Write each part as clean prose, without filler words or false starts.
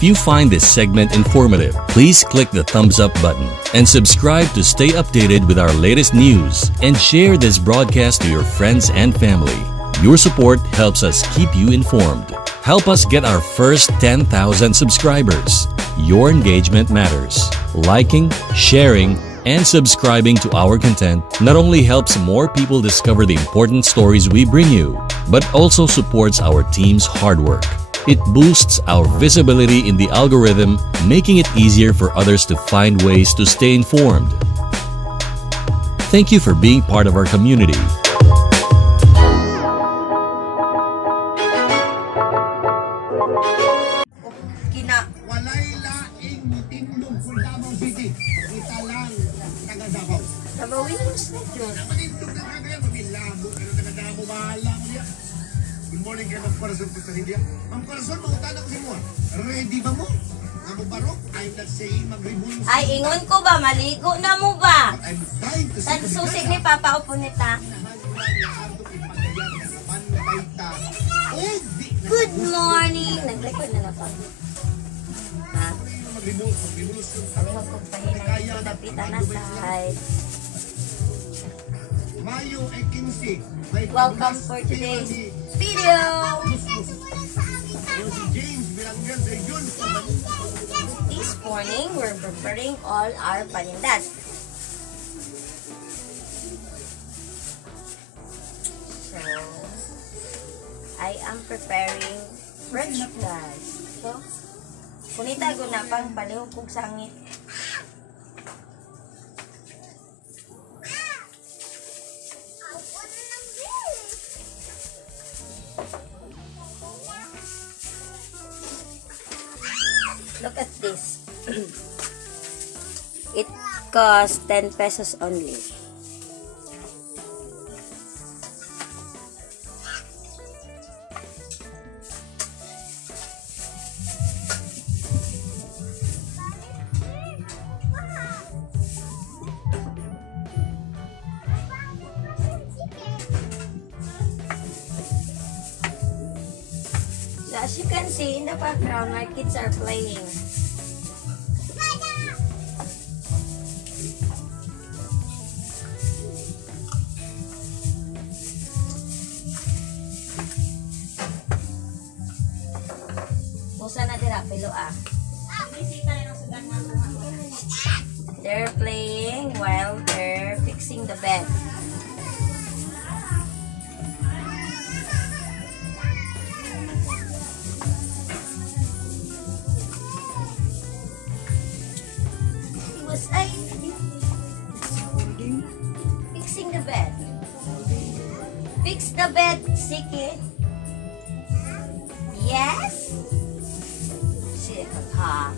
If you find this segment informative, please click the thumbs up button and subscribe to stay updated with our latest news, and share this broadcast to your friends and family. Your support helps us keep you informed. Help us get our first 10,000 subscribers. Your engagement matters. Liking, sharing, and subscribing to our content not only helps more people discover the important stories we bring you, but also supports our team's hard work. It boosts our visibility in the algorithm, making it easier for others to find ways to stay informed. Thank you for being part of our community. Walay laing tindog kung Davao City. Kita lang taga Davao. Davao News Network. Namanindog na kagaya, mamilabo. Pero taga Davao, bahala mo niya. Good morning kay Ma'am Corazon Costarindia. Ma'am Corazon, mautana ko si mo. Ready ba mo? Amo barok, I'm not saying mag-revolution. Ay, ingon ko ba? Maligo na mo ba? I'm trying to say. Susig ni Papa upo nita. Good morning! Nag-record na na pa. Ha? Palihog kong pahinay. Napitan na side. Mayo 15. Welcome for today's video! This morning, we're preparing all our panindas. So, I am preparing French fries. So, kunita ko na pang palihog kong sangit. Look at this. It costs 10 pesos only. So as you can see in the background, my kids are playing. Pusa na dira, pilo ah. They're playing while they're fixing the bed. Fixing the bed. Fix the bed, Siki. Yes? Sika.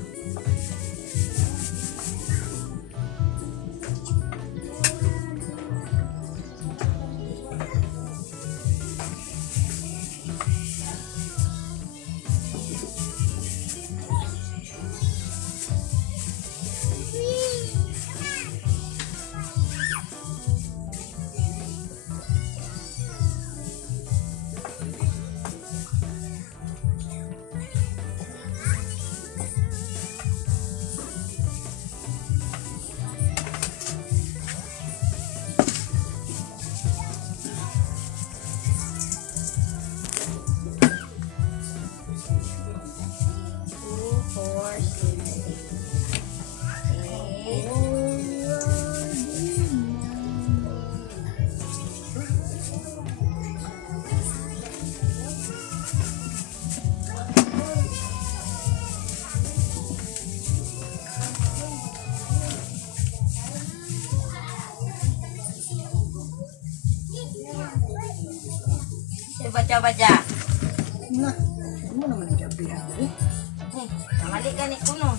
Baca-baca. Nah, kamu naman nagkabi ako. Kamali ka ni Kuno.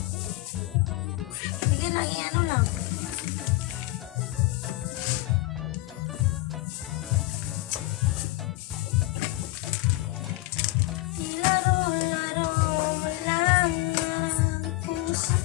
Sige lang, ano lang. Laro-laro lang ang puso.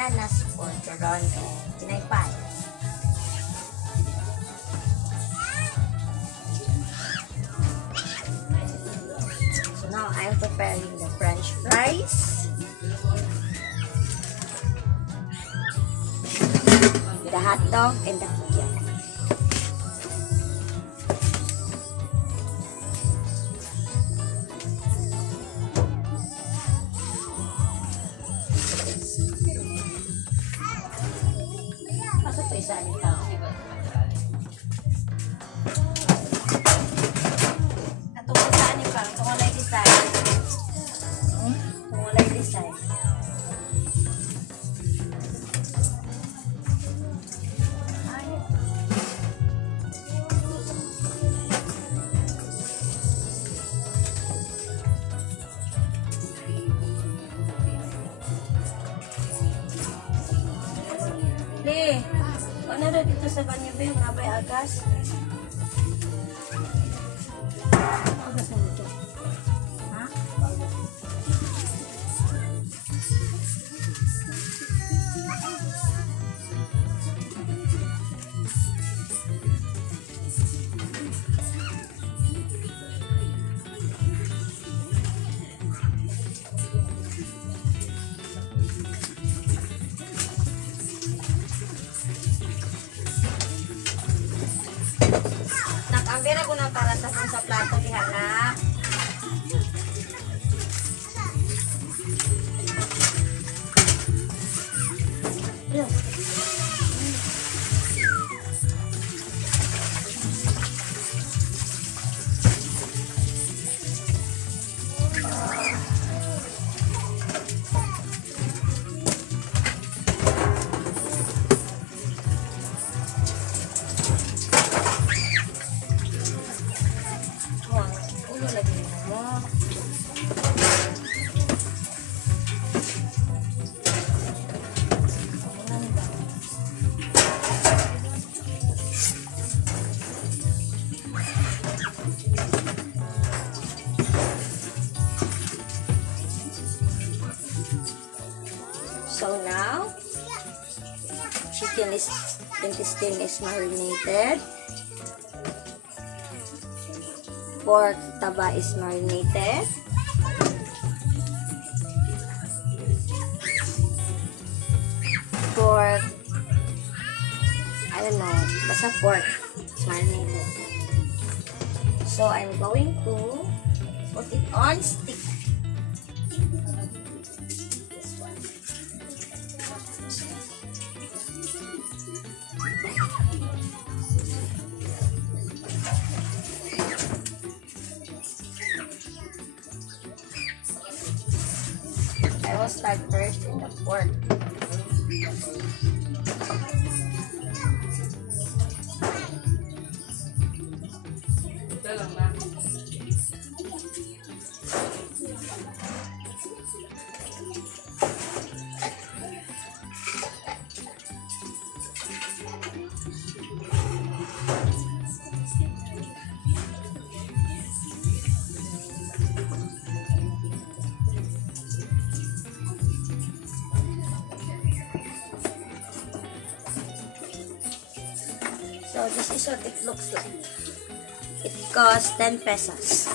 bananas for turon and tinaypay. So now I'm preparing the French fries with the hot dog and the kikya. Ano na dito sa banyo ba yung nabay agas? Agas na dito. Ha? Nakambira ko na para sa plato diha na. So now, chicken intestine is marinated. Pork taba is marinated. Pork, I don't know, basta pork is marinated. So I'm going to put it on stick. I will start first in the pork. So this is what it looks like. It costs 10 pesos.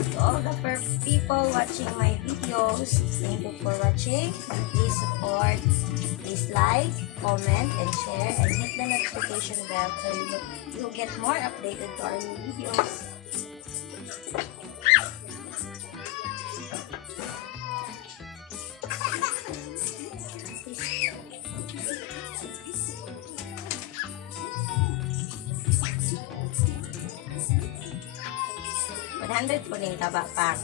To all the people watching my videos, thank you for watching. Please support, please like, comment, and share, and hit the notification bell so you'll get more updated to our new videos. $100 po rin taba pack.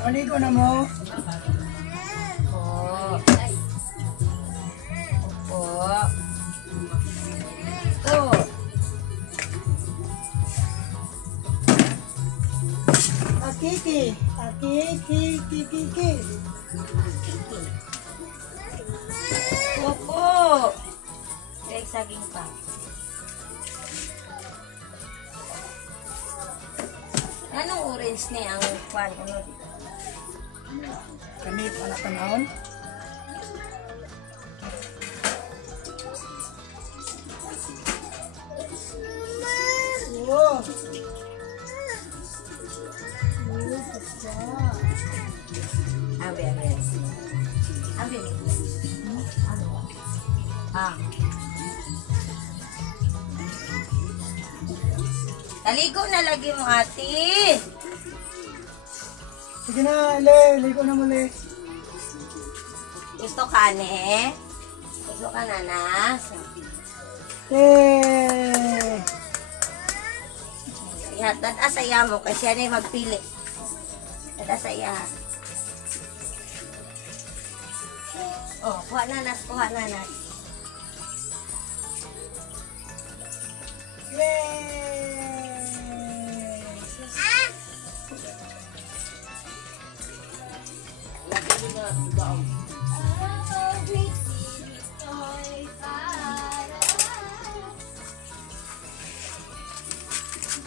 Nakaligo na mo. Opo. Opo. Ito. Akiki. Akiki. Opo. Kaya saging pa. Anong orange ni ang kwan? Kami pala panahon. Oh. Abi. Ah. Taligo na lagi mo, ate. Sige na, Le. Ligo na mo, Le. Gusto ka, ne? Gusto ka, nanas? Yan, tatasaya mo kasi yan ay magpili. Tatasaya. Oh, kuha nanas.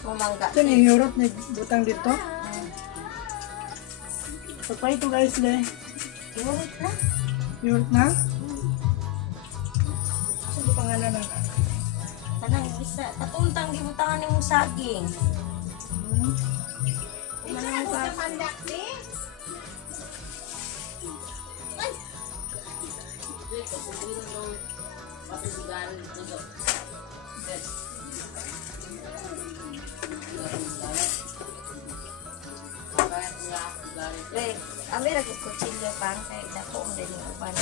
Mamangga. Ito yung Europe na butang dito. Pagpa ito guys, Le. Inulit na. Europe na? Saan ba pangalan na? Tanang isa. Tapuntang gibutangan ni mong saging. Manang ka. Wait, kami lagi kutsilyo pang kaya dako mo din yung upan.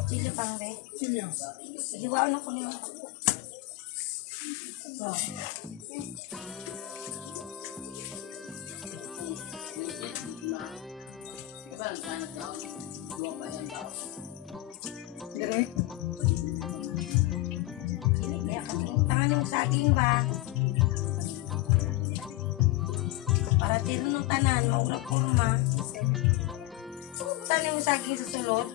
Kutsilyo pang be. Silyo. Hiwaan ako niyo. Dire. Kaya tangan yung saging ba? Para tinunong tanan, maulap kurma. Tanin mo saging sa sulod.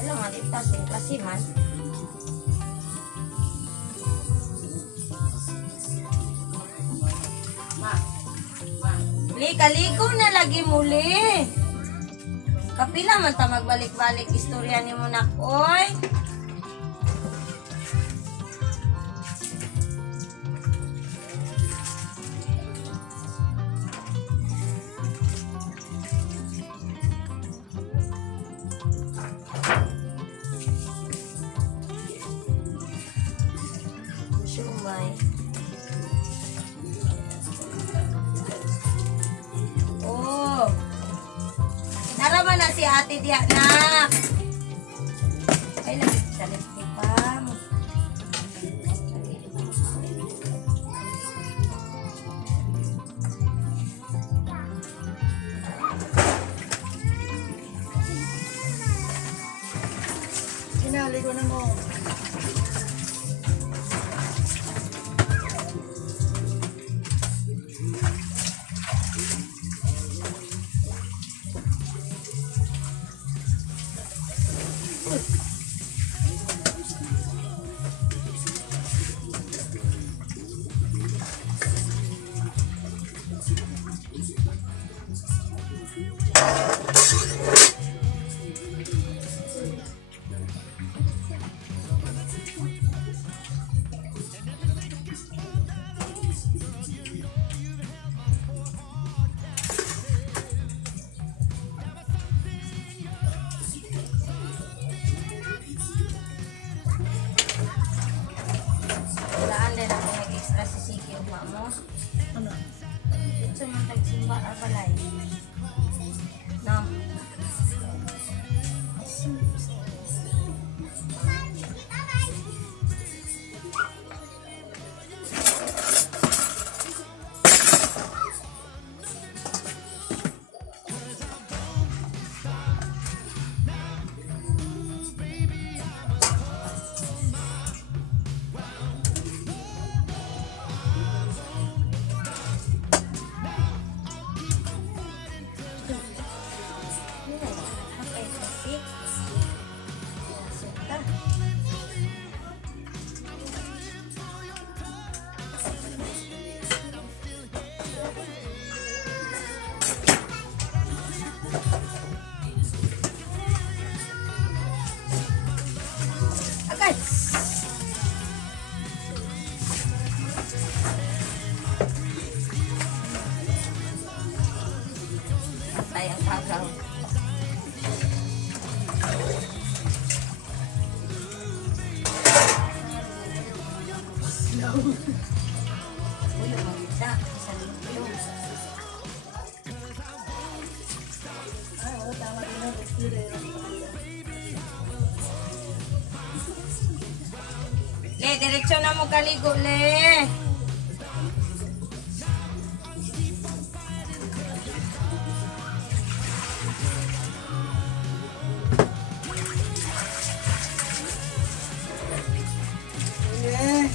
Alam nga, di tasing kasi man. Kaligo na lagi muli. Kapila man ta magbalik-balik istorya ni mo nakoy. Shumay. ate diya, nak. Ay, lagi salit ni Pam. Sinali ko na mo. Walaan din ako nag-extra si Siki o mamo. Ano? Ito yung tagsimba or balay. No. Okay, kasi. Suta. Agad. Patay ang kagaw. Uy, yung maganda. Sa lupyo. Ay, wala tama din na. Bastire. Le, diretsyo na mo kaligo, le. Yeah.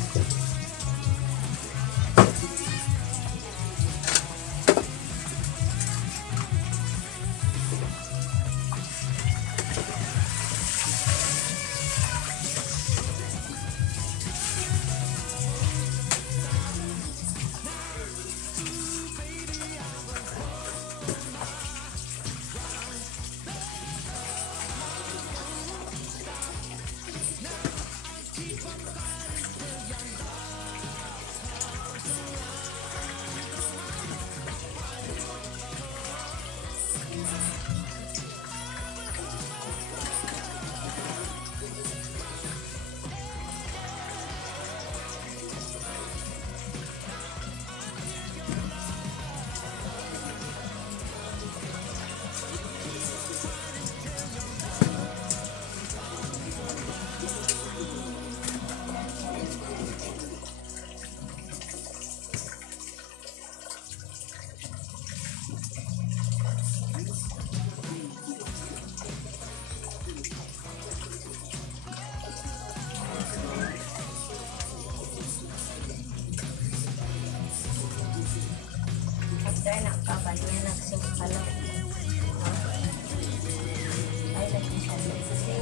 After nakaban niya, nagsumpa lang. Ay, lagi siya lupsi.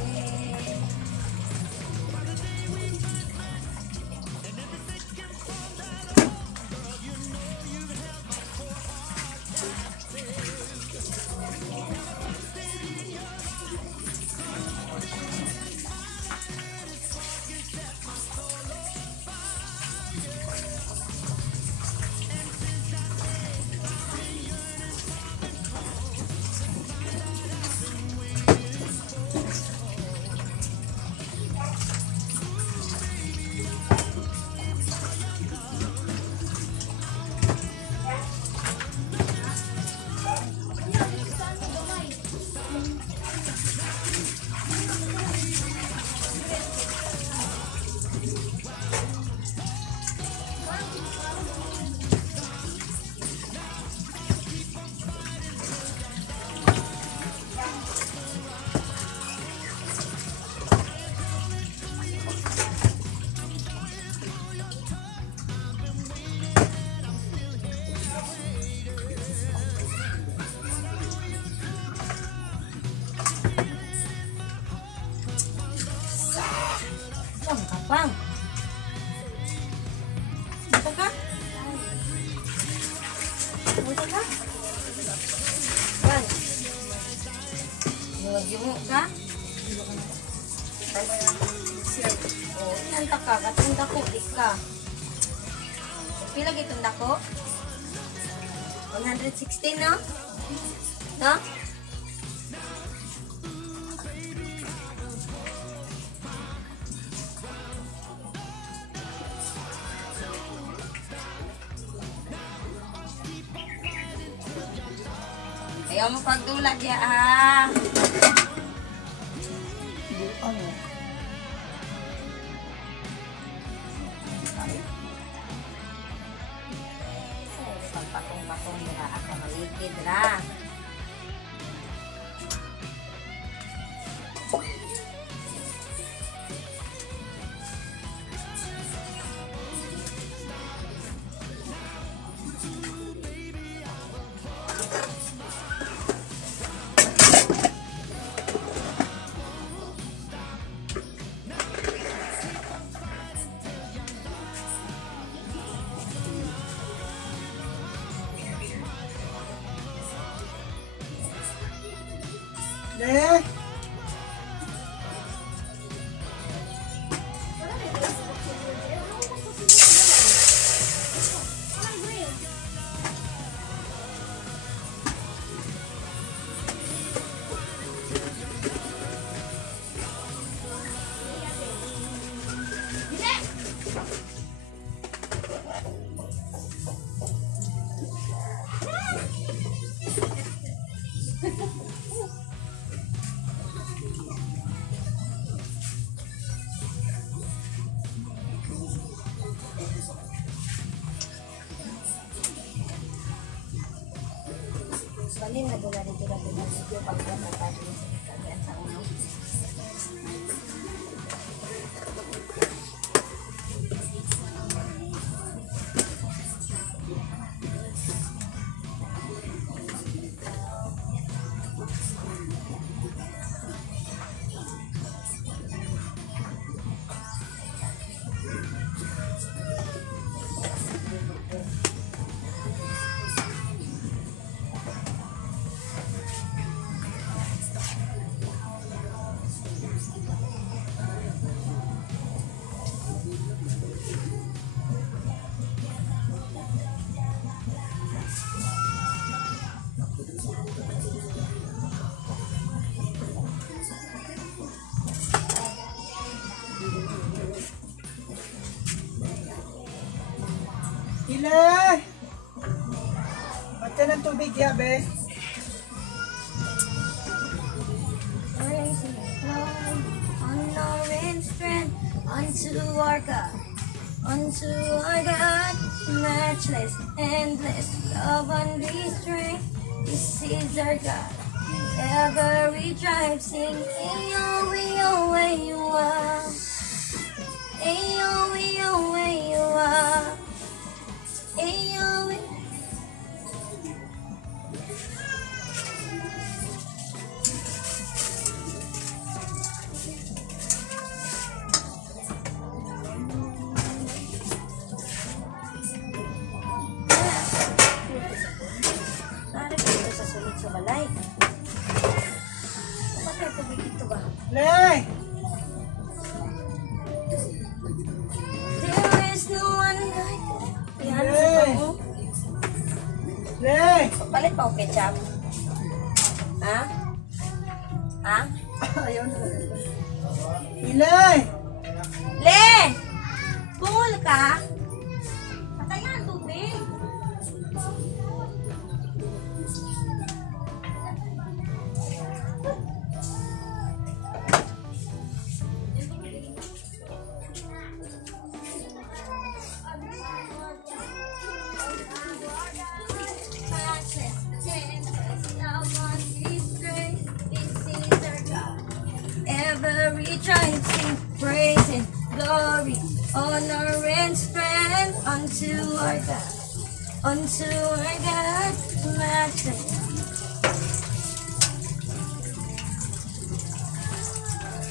Pang. Buta ka? Buta ka? Yan. Yung ka? Oh, nanta ka. Katunda ko. Dik ka. Pila gitunda ko? 116, no? No? Ayaw mo pagdula diya, ha? Ano? Pagpatong-patong nila at maligid na. Le. Bali na doon dito na video pagkakita natin sa kagyan sa uno. Ile. Ba't ka ng tubig ya, be? Unto our God, matchless, endless, love unrestrained. This is our God. Every tribe sing, Ayo, Ayo, where you are. Ayo, Ayo, where you are. Ayo, balay. Bakit tubig ito ba? Le. There is no one like you. Yan, Le. Le. palit pa o ketchup. Ha? Ha? Ayaw na. Ile. Le! Bungol ka? Patayan ang tubig. Every tribe sing praise and glory, honor and strength unto our God, matchless.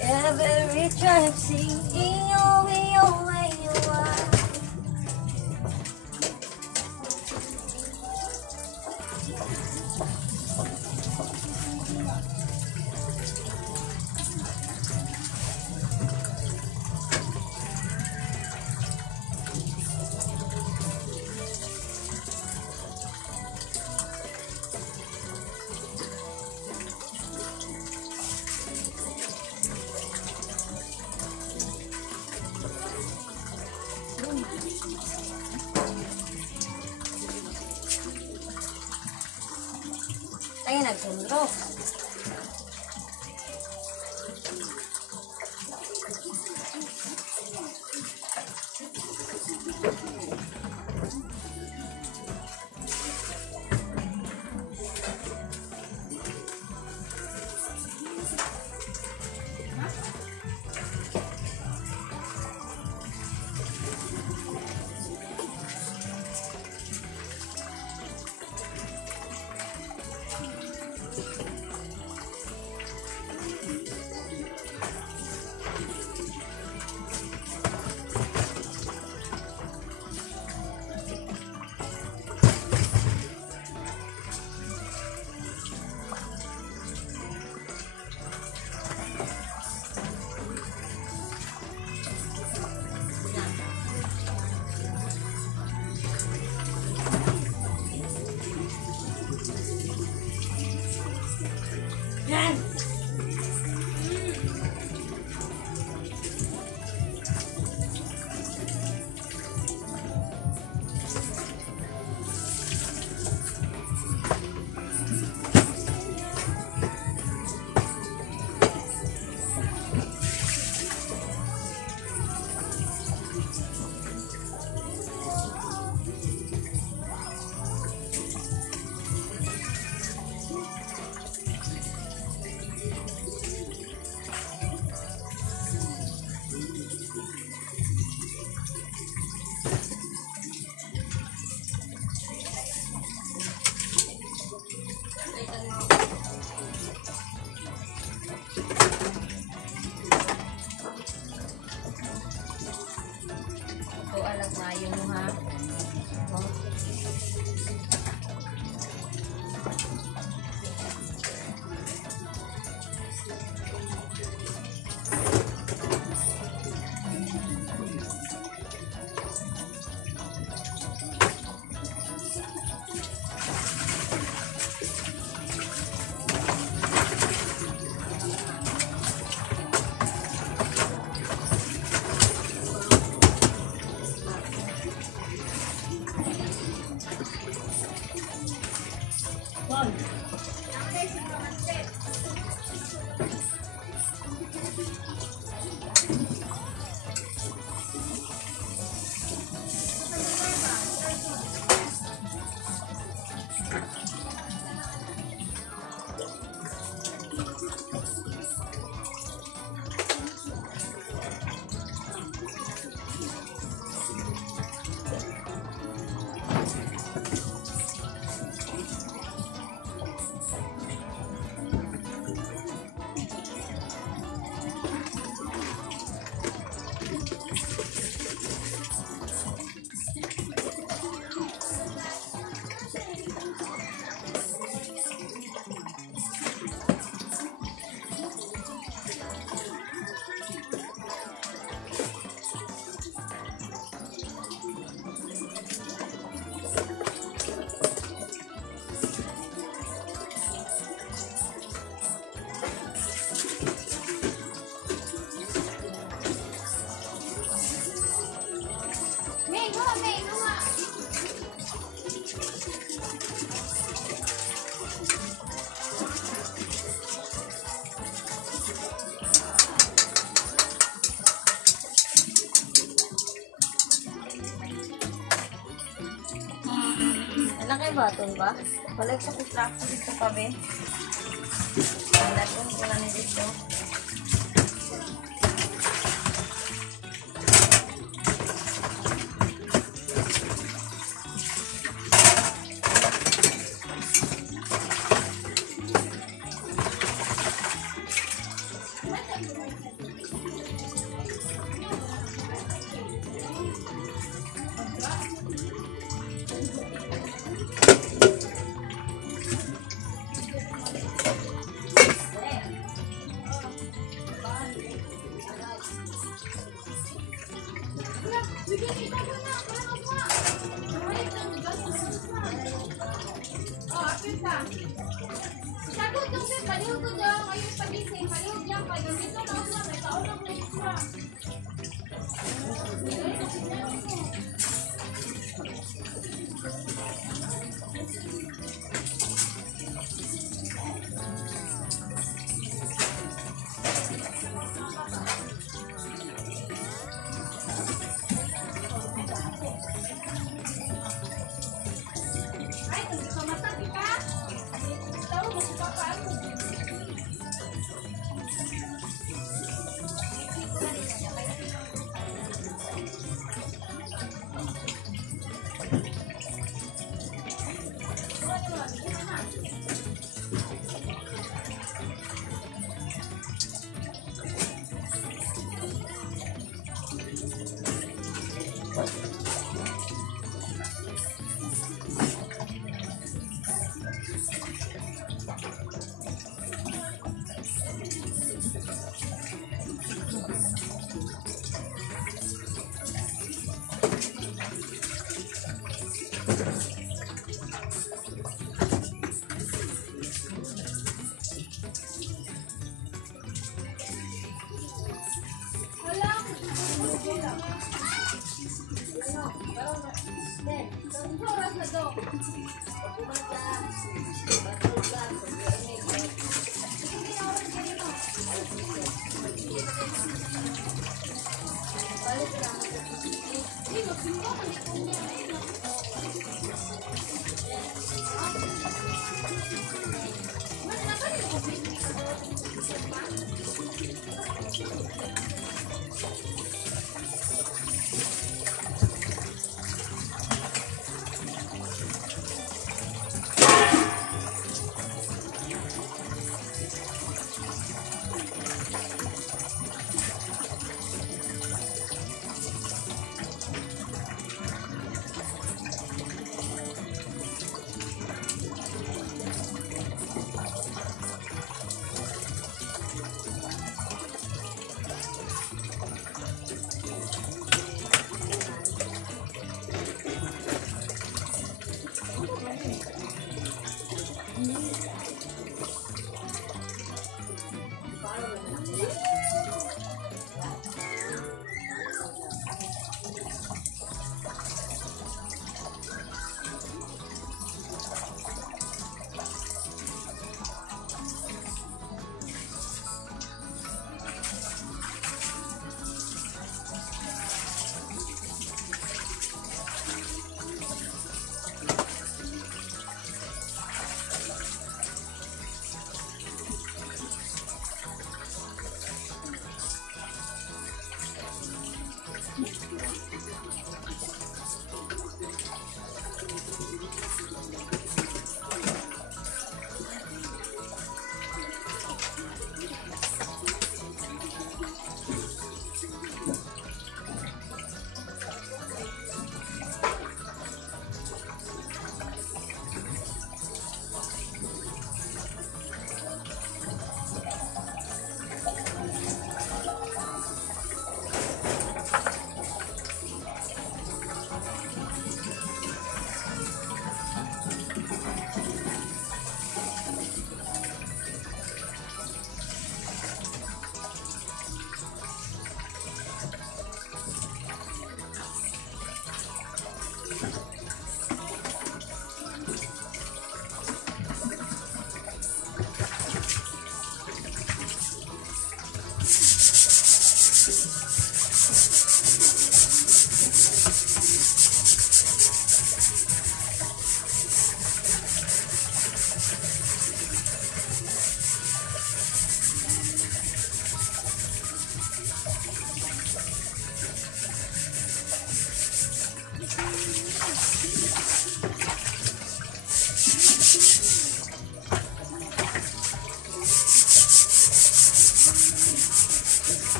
Every tribe sing, Iyo, Iyo, sunrok. Alam na yun ha. Laki baton ba? Balik sa kutrapo dito pa be. Lahat ko na ni dito.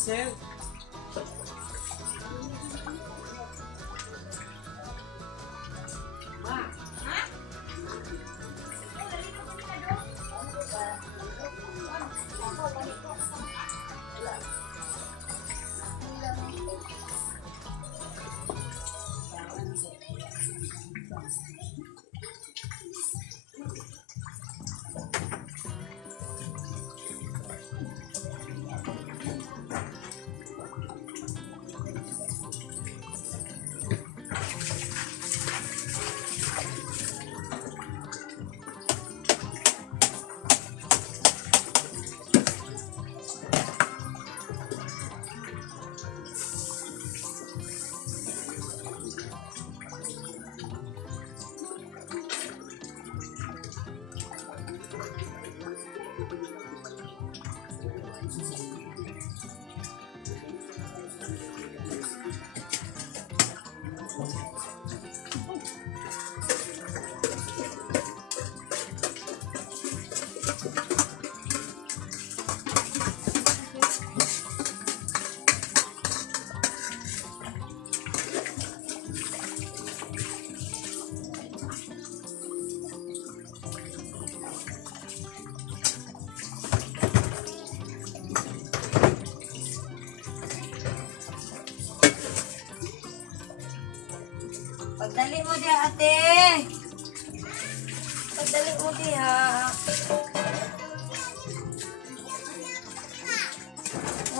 Sir, diya, ate. Pagdali mo diya.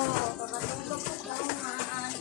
Oh, kakatulog ko naman.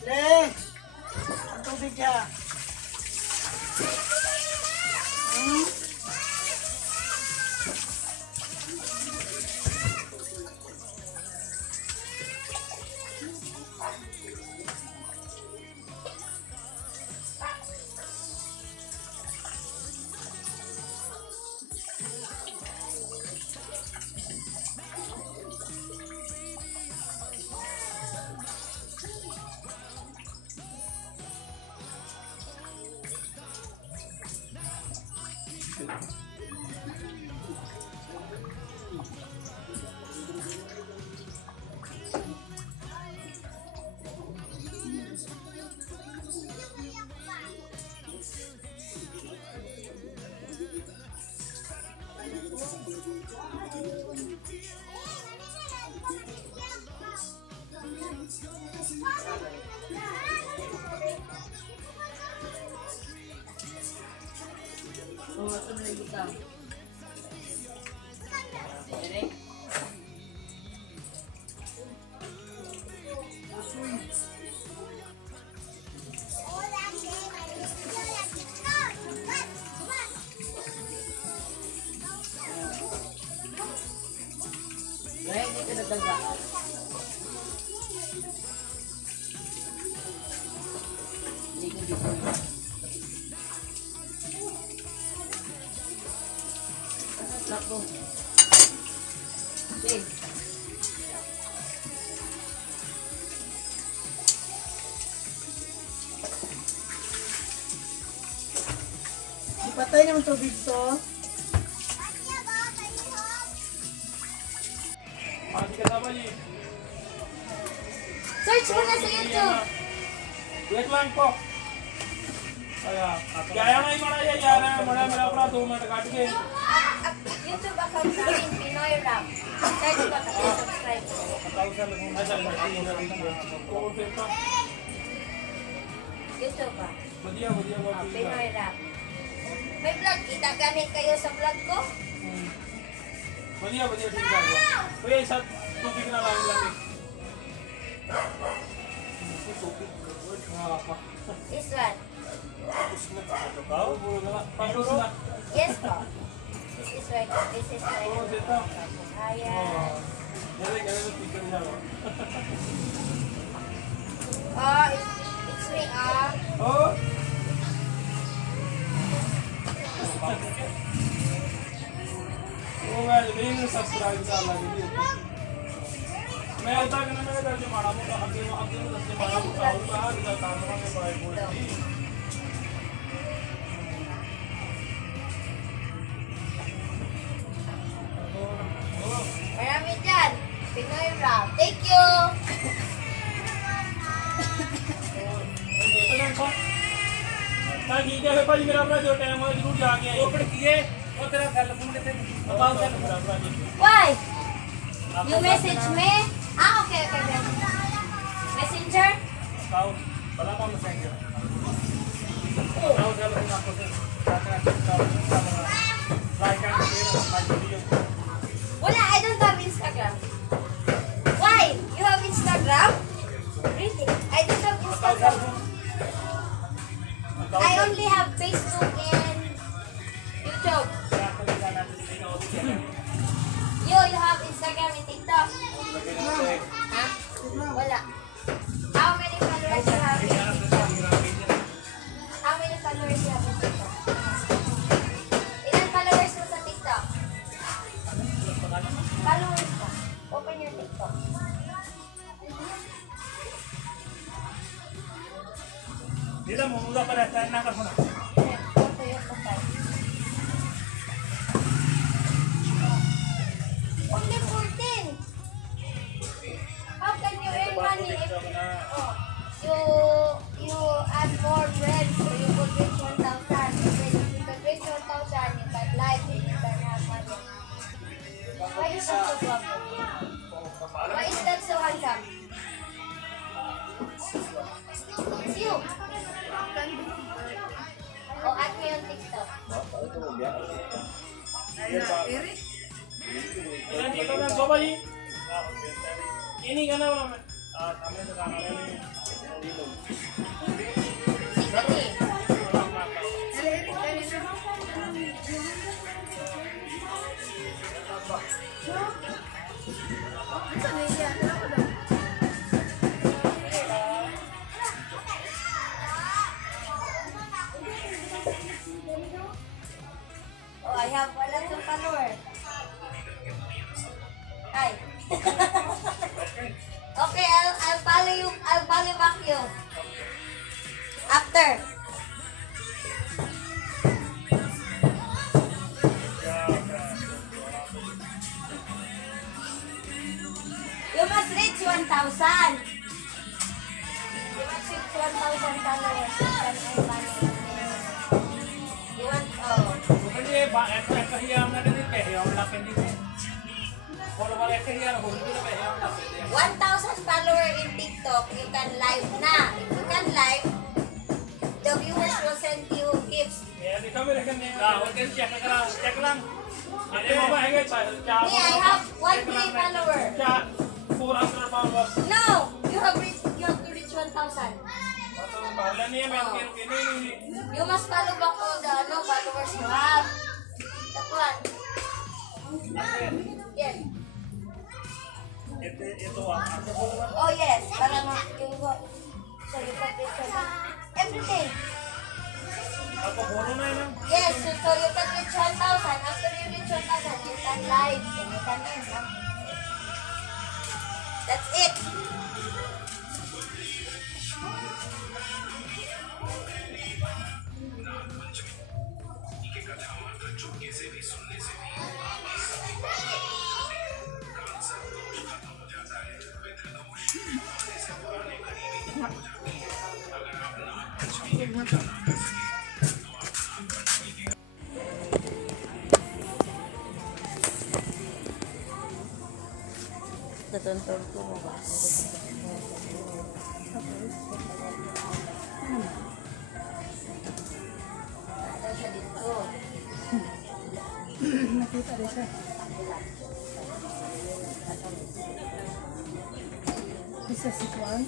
Le! Ang tubig niya. Ipatay naman tubig to. Search mo na sa YouTube. Wait lang po. Kaya nga yung mga yayara, marami na para 2 minutes katige. YouTube account namin, Pinoy Rap. Search mo kasi subscribe. YouTube ba? Pinoy Rap. May vlog, kita ganit kayo sa vlog ko? Badiya, tinggal. Wait, Tubig na lang lamig. This one. Pagos na. Yes po. This is right. This is right. Oo, dito. Ayan. Galing, galing yung picture niya. Oh, it's me. Oh! ਉਹ ਮੈਂ ਨਹੀਂ ਸਬਸਕ੍ਰਾਈਬ ਕਰ ਲਾਂਗੇ ਜੀ ਮੈਂ ਉਦਾਂ ਕਿ ਮੈਂ ਤਾਂ ਮਾੜਾ ਮੋਟਾ ਅੱਗੇ ਨੂੰ ਦੱਸੇ ਮਾੜਾ ਮੋਟਾ ਆਊਗਾ ਜਿਹੜਾ ਕੰਮ ਕਰਾਂਗੇ ਬਾਈ ਬੋਲ ਜੀ Marami dyan. Pinoy Rap. Thank you. ਤਾਂ ਠੀਕ ਹੈ ਫਿਰ ਭਾਜੀ ਮੇਰਾ ਭਰਾ ਜੋ ਟਾਈਮ ਹੋਇਆ ਜ਼ਰੂਰ ਜਾ ਕੇ ਆਇਓ ਉਹ ਕੀਏ ਉਹ ਤੇਰਾ ਗੱਲ ਫੋਨ ਕਿੱਥੇ ਅਕਾਊਂਟ ਸੈੱਟ ਮੇਰਾ ਭਰਾ ਜੀ Why? You message me? Okay, okay, okay. Messenger? Account ਬੜਾ ਕੰਮ ਸੈਂਡ ਅਕਾਊਂਟ ਗੱਲ ਫੋਨ ਆਪਕੋ like and share my video Wala, I don't have Instagram. Why? You have Instagram? Really? I don't have Instagram. I only have Facebook and YouTube. You have Instagram and TikTok? Huh? Wala. How many followers you have in TikTok? How many followers you have in TikTok? Ilan followers mo sa TikTok? Followers mo. Open your TikTok. Dito mo muna pala tayo nakasuna Go to your profile. Only 14. How can you earn money if you add more friends so you could reach 1,000? If you could reach 1,000, you can live and you can have money. Why is that so guapo? Why is that so handsome? It's you. Oh, add me on TikTok. Ilan dito na so भाई ini ka na ba kami sa kanila dito Sige. Oh, I have a lot of followers. Hi. Okay, I'll follow you. I'll follow back you. After. You must reach 1,000. You must reach 1,000 followers. You can earn money. You want, oh. ਕਹਿੰਦੇ ਇੱਕ ਕਹੀ ਆਉਣਾ ਕਹਿੰਦੇ ਪੈਸੇ ਆਉਣ ਲੱਗ ਪੈਂਦੇ ਨੇ ਫੋਲੋ ਵਾਲੇ 1000 ਹੋਰ ਵੀ ਪੈਸੇ ਆਉਣ ਲੱਗ ਪੈਂਦੇ 1,000 followers in TikTok, you can live na. If you can live, the viewers will send you gifts. ਇਹ ਦੇਖੋ ਮੇਰੇ ਕਹਿੰਦੇ ਉਹ ਕਹਿੰਦੇ ਚੈੱਕ ਲਾਂ ਮੇਰੇ ਬਾਬਾ ਹੈਗੇ 4 Me, I have 1K followers. 400 followers No, you have to reach 1,000. ਬਾਹਲਾ ਨਹੀਂ ਮੈਂ ਕਹਿੰਦੇ ਨਹੀਂ You must follow back all the followers you have. That one. Yes. ito ako Oh yes, para you go. So you can reach everything. ako bono na yun Yes, so you can reach 1,000. After you reach 1,000, you can live and you can earn money. That's it. Natuntun ko mo ba? Ano siya dito? Nakita rin siya. Isa si Juan.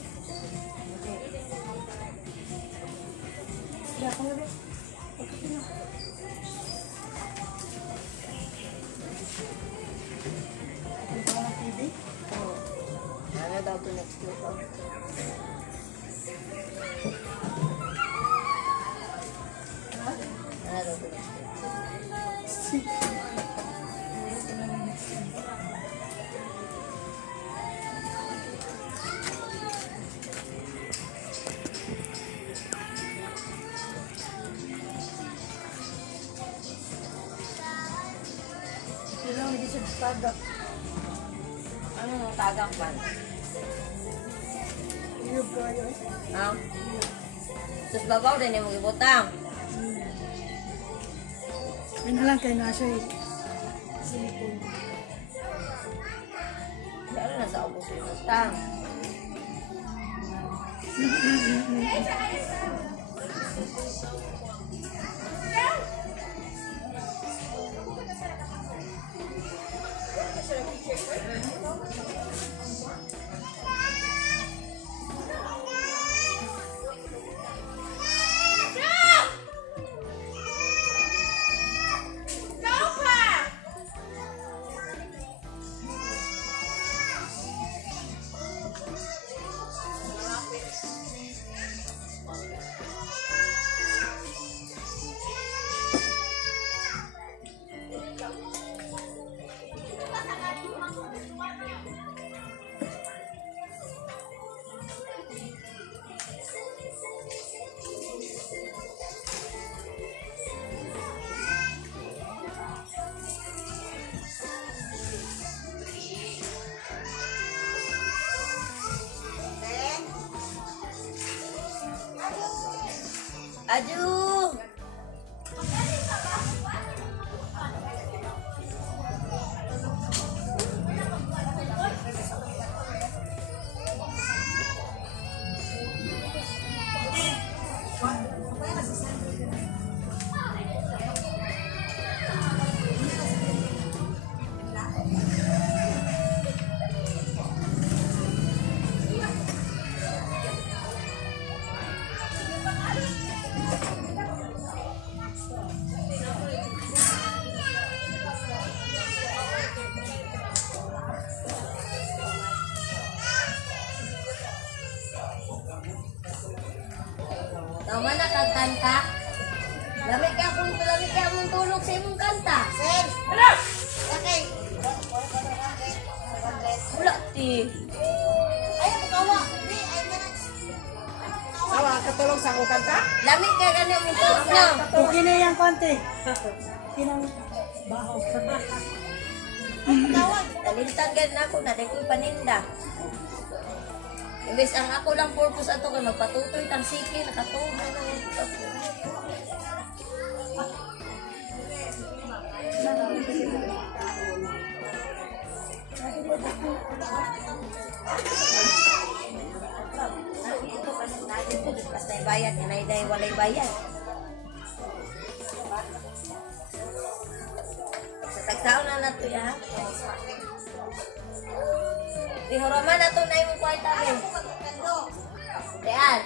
Kaya ako na TV? Oo. Ano daw to next week? Oh. Ano daw to next week? Hindi siya tagak. Ano yung tagak man? Iyog kayo eh. Ha? Sus babaw din yung ibutang. Yun na lang kayo na siya eh. Silikon. Pero nasa ubos yung ibutang. Aduh. Tama na kanta. Lamig ka mong tulog sa imong kanta. Sen. Ano? Okay. Wala ti. Ay kawa. Di ay manas. Awa, katulong sa akong kanta? Lamig ka gani mong tulog na. Okay na yung konti. Kinang baho. Tawag. Talintag gan ako na dai ko'y paninda. Imbes ang ako lang purpose ato kay magpatutoy tang siki nakatuloy na ito. Basta bayad, inay walay bayad. Sa tagtaon na nato ya. Huraman na to na yung kwarta mo. Real.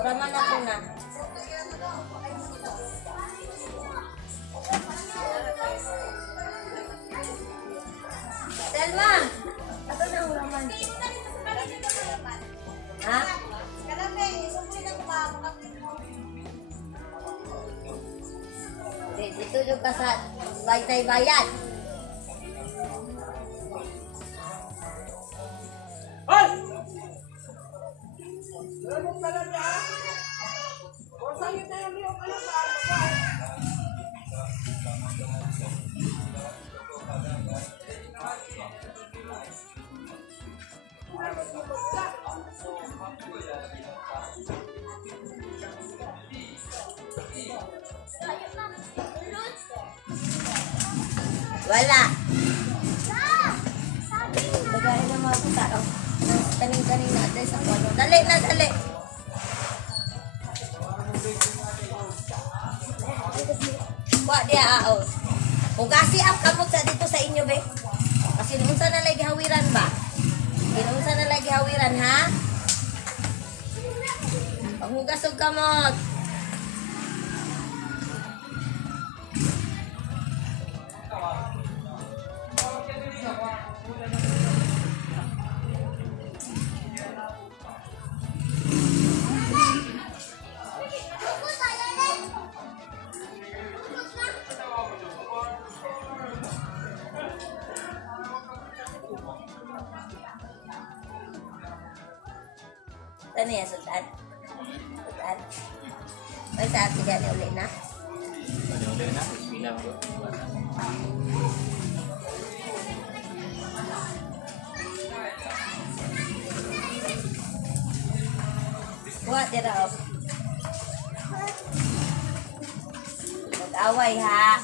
Huraman na to na. Selma! Ato na huraman. Ha? Dito yung ka sa bayad. Wala. Bagay na mga puta. Taning-taning natin sa kwano. Dali na, dali. Kuha dia, aos. Hugasi ang kamot sa dito sa inyo, be. Kasi noon sa nalay gihawiran ba? Noon sa nalay gihawiran, Hugas og kamot. Ano yan, Sultan? Sultan? Ay, sa atin yan, uli na? Uli na, bilang ko. Buhat yan ako. Mag-away, ha?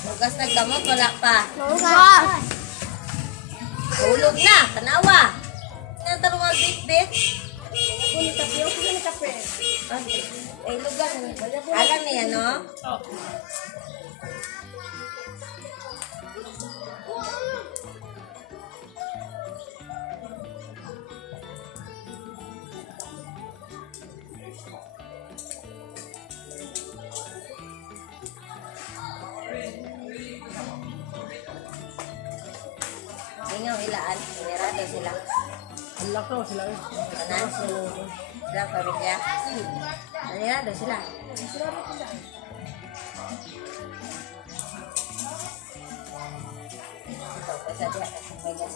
Hugas na gamot, wala pa. Hugas! Hulog na, tanawa. Nantarong ang bit-bit. Ay, lugar. Alam niya, no? Oh. Ingaw ilaan, mirado sila. Ang lakaw sila eh. Kanan, sila pamilya. Mirado sila. Ito, kasi dia kasing bagas.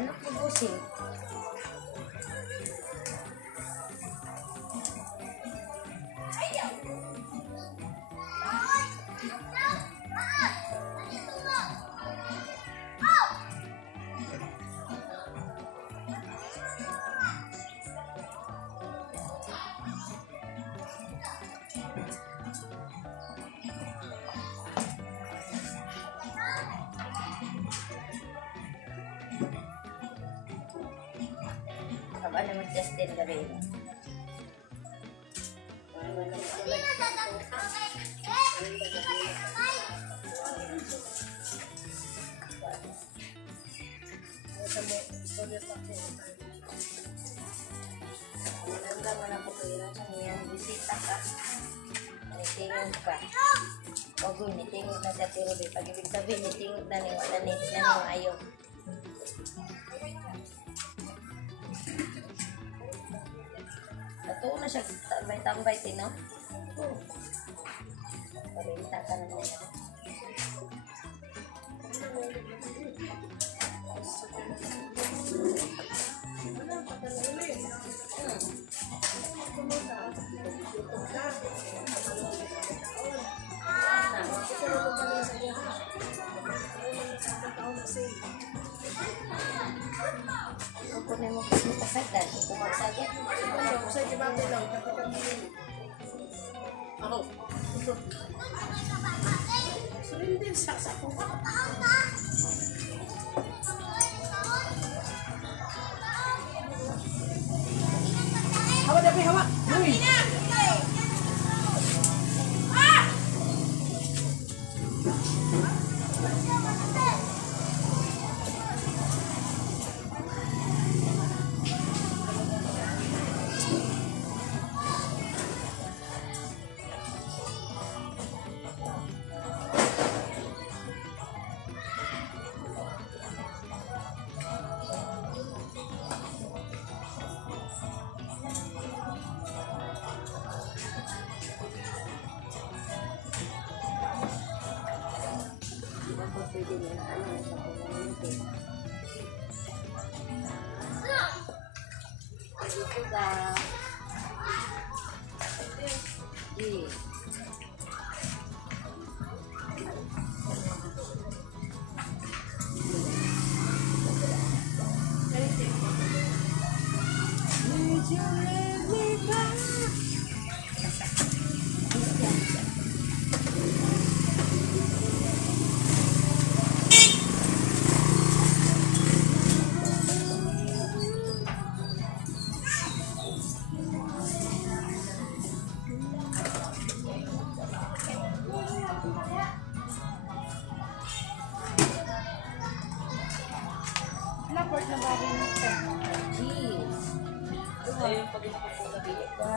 Ano pupusin? Aba naman Justin gabi. Maganda mo na po kayo sa niyang bisita ka. Nitingog pa. Huwag mo, nitingog na siya pero di pag ibig sabihin, nitingog na ni wala ni ayaw. Ito na siya tambay-tambay, tino. Pabinta ka na niya. Kunin mo kasi kasagdan, kung magsagit. Sa kibate lang. Ako. Surindin sa ko. Hawa dapat hawa. Uy. Dito ka. Cheese. Cheese. Ayun, pag nakapulabili ka.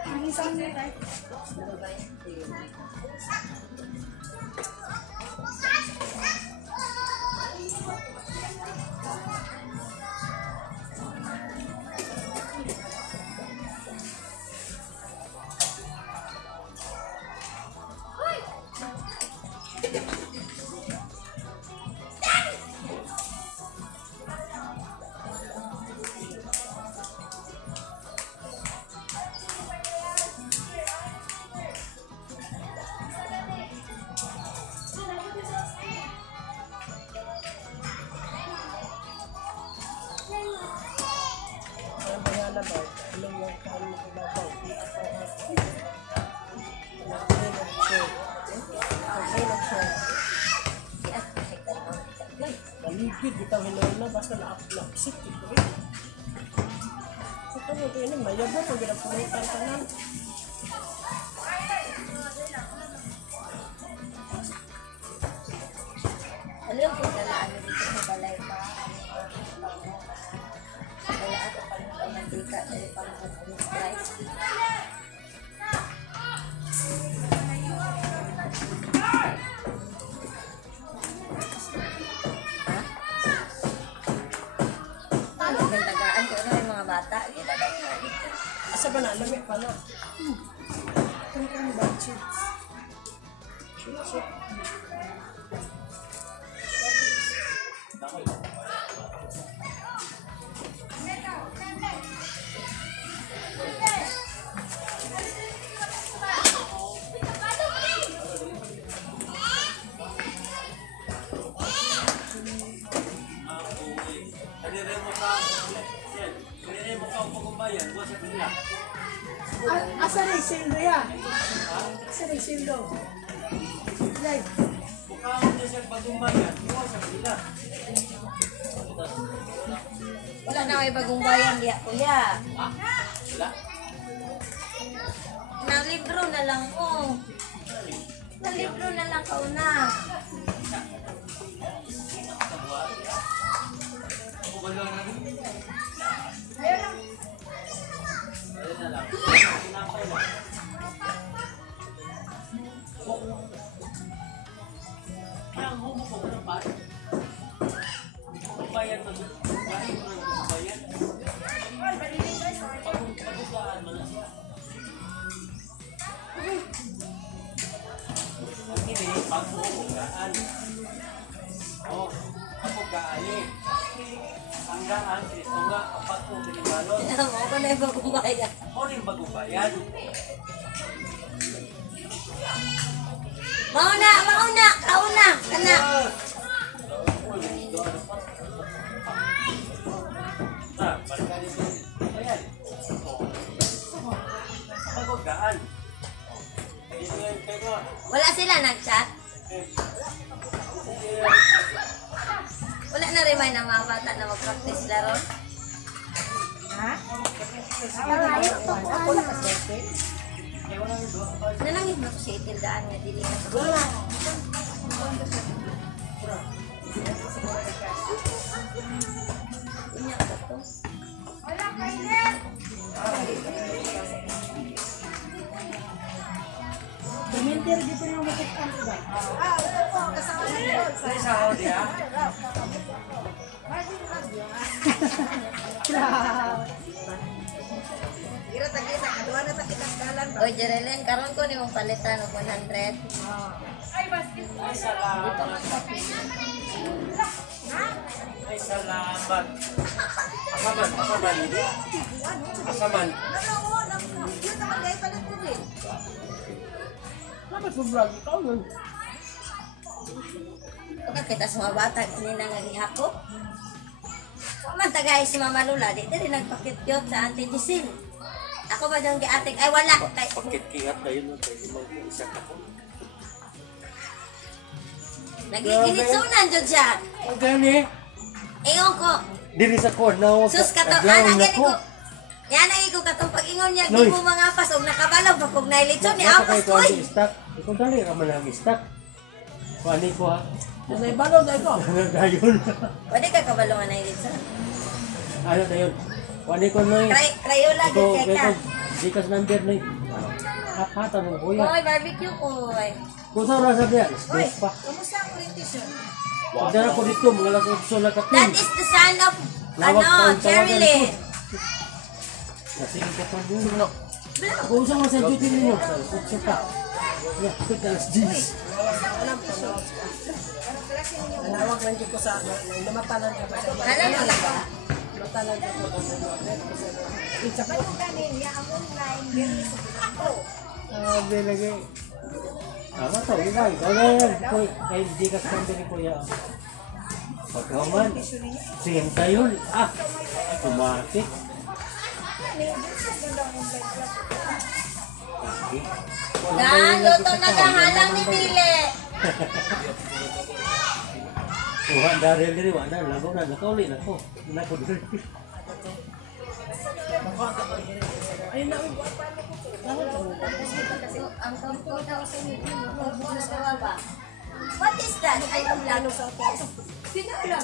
Ang isang nila. Maligid, bitaw hinala, basta na-upsik. Sa kanya ito yun, mayabot, pag ginapunitan ka na. Alam ko dalaan na dito sa balay pa. Wala ato pa ng mantika dahil pang price. Tagaan ko na yung mga bata. Asa ba na? Lamig pa na. Ito ang bad chips. Asa na yung sildo yan? Asa na yung sildo? Like, Wala na may bagong bayan diya, kuya. Nalibro na lang ko. Nalibro na lang ka una. Mo ko na yung bagong bayan. Mauna, mauna, kauna, kana. Wala sila nag-chat? Wala na remind ng mga bata na mag-practice laro? ha? Ako na kasete. Nanangit mo siya itildaan nga dili na sa Inya ka to. Bumintir dito yung matikpan ko ba? Oy, Jerelen, karon ko ni mong palitan og 100. Ay, salamat. Salamat. man. Asa man. Dapat po vlog ikaw nun. Pagkat kita sa mga bata, hindi na nagihakop. Kumanta guys, si Mama Lula, di rin nagpakit-cute sa Auntie Giselle. Ako ba dong giatik? Ay wala. Pagkit-kihat na yun. Isa ka po. Nagiginitsunan dyan siya. O gani. Ewan ko. Diri sa corner. Sus katong, anak gani ko. Yan ang ikaw katong pag-ingon niya, di mo mga pas, o nakabalaw, pag nailitson ni Apas ko eh. Ikaw dali ka man ang stock. Kuhanin ko ha. Ano yung balon na ito? Dayon. Pwede ka kabalaw nga nailitson. Ano na yun? Kuhanin ko na yun. Crayola, Ito, gaya ka. Dikas number na yun. Hata ng kuya. Oy, barbecue ko. Kung saan rasa niya, stress pa. Kamusta ang orientation? Pagdara ko dito, mga alas 8 na That katin. is the son of, Lawak taon Cherry Lynn. Nasing ka pa yun. Kung saan sa duty ninyo, sa 8 pa. Yeah, ito alas 10. Nanawag lang dito sa ano. Namatalan ka ba? Alam mo lang ba? Namatalan ka ba? Isa pa. Lagi. Ano to, ibay. Kaya yan. Kaya hindi ka sabi ni kuya. Pagkaman, same tayo. Automatic. Yan, luto na kahalang ni Dile. Tuhan dari diri wala lago na nakauli na ko. Nako diri. Ay, na. Ang kampo daw sa inyo, ba? What is that? Ay, ang lalo sa atin. Pinala.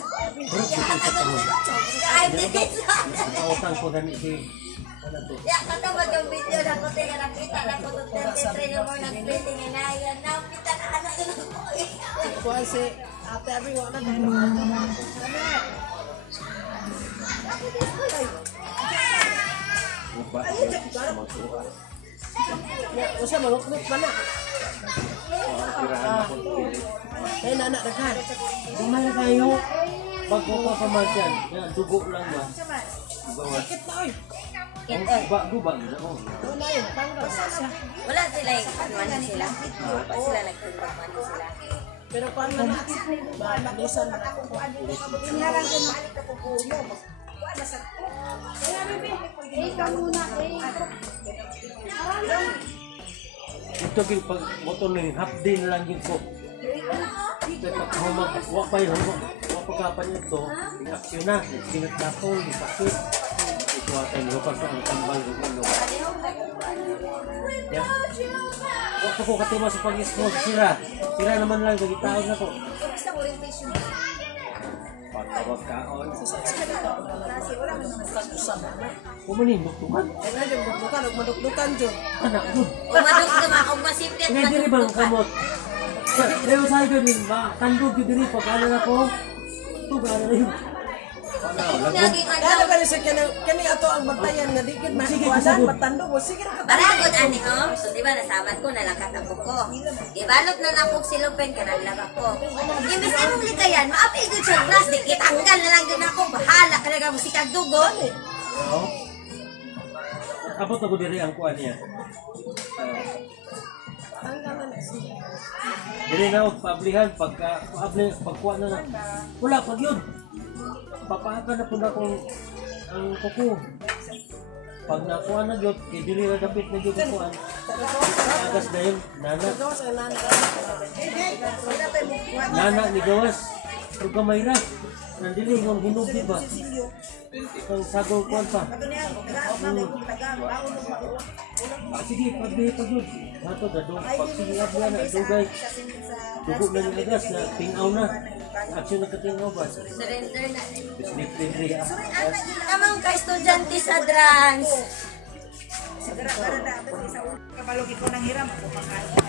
Ay, dito. Nautang ko gani si ano to. Ya, katawad yung video na ko tayo nakita na ko 33 na more nag-meeting na yan. Nakita na ano yun ako. Kuha si ate everyone na. Usa malukot pa na. Ay nana daghan. Dumay kayo. Bago pa sa madyan, dugo lang ba? Sakit na oy. Guba na ko. Wala yun, tanggal siya. Wala sila yung ano sila. Pa sila nagtulog ano sila. Pero kuan man na. Malisan na ako. Ito gin pag motor ning half day lang gid ko. Ito pag humag wa pa yun wa pa kapan ito. Aksyon na, sinatapon, sakit. Ito atay mo pa sa tambal ng ulo. Yeah. Wa ko katima sa pag-ismo sira. Sira naman lang gagitaon na ko. Patawag kaon. Kumanin buktukan. Ay na yung bukbukan, huwag madukdukan dyan. Anak ko. O madugtong ako masipit. Nga diri bang kamot? Leo sa ko din ba? Tandog yun diri pag ano na ko. Ito ba na yun? Naging Kaya ano. ba rin sa kani ato ang bantayan nga dikit makuwasan, matandog mo. Sige na Baragod ani oh. So di ba nasabat ko nalakat ako ko. Ibalot na lang ko silupin ka naglaba ko. Imbis na mong likayan, maapil ko siya glass. Di kitanggal na lang din ako. Bahala ka lang musikag dugon. Oo. Abot ako diri ang kuan niya. Dili na og paablihan pagkuha na na. Wala pag yun. Papaaka na po na kung ang kuko. Pag nakuha na yun, kay dili na dapit na yun kukuhan. Agas na yun, nana. Nana ni Gawas. Pero gamay ra. Nandili yung hinubi ba? Ang sagol kuhan pa. Sige, pagbihi pag yun. Mato, dadong pagsingat na na, dugay. Dugo na yung agas na tingaw na. Aksyon na katingaw ba? Surrender na. Bisnip-libre ha. Namang ka estudyante sa Drans. Kapalog ikaw ng hiram, ako makain.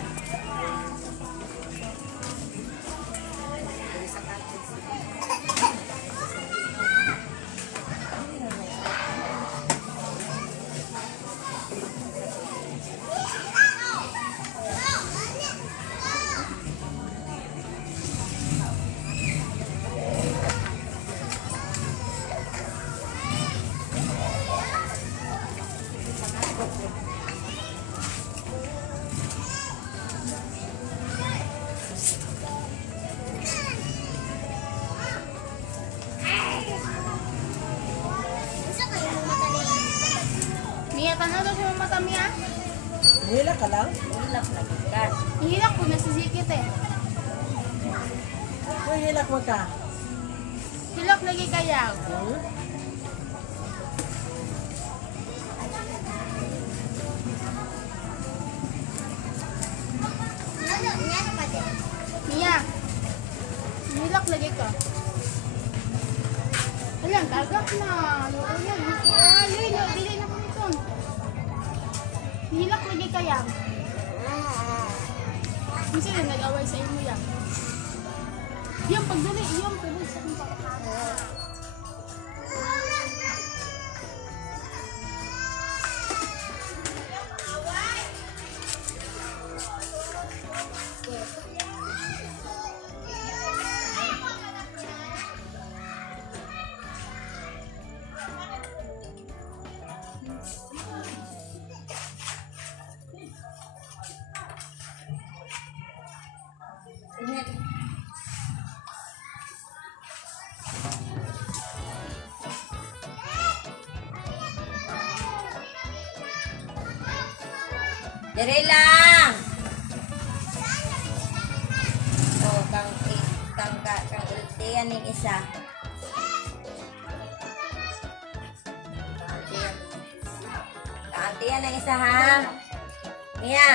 kami ah. Hila ka lang? Hilak lagi kan. Ihilak ko na si Zikit eh. Uy, hilak mo ka. Hilak lagi kaya. Mia. Hilak lagi ka. Alam, tagak na. Ayan, lilo, dili na ko nito. Hilak lagi kaya. Hindi sila nag-away sa imo yan. Yung pagdali, yung pagdali sa kong Dire lang. Oh, kang ultian ning isa. Kaantian ng isa ha. Mia.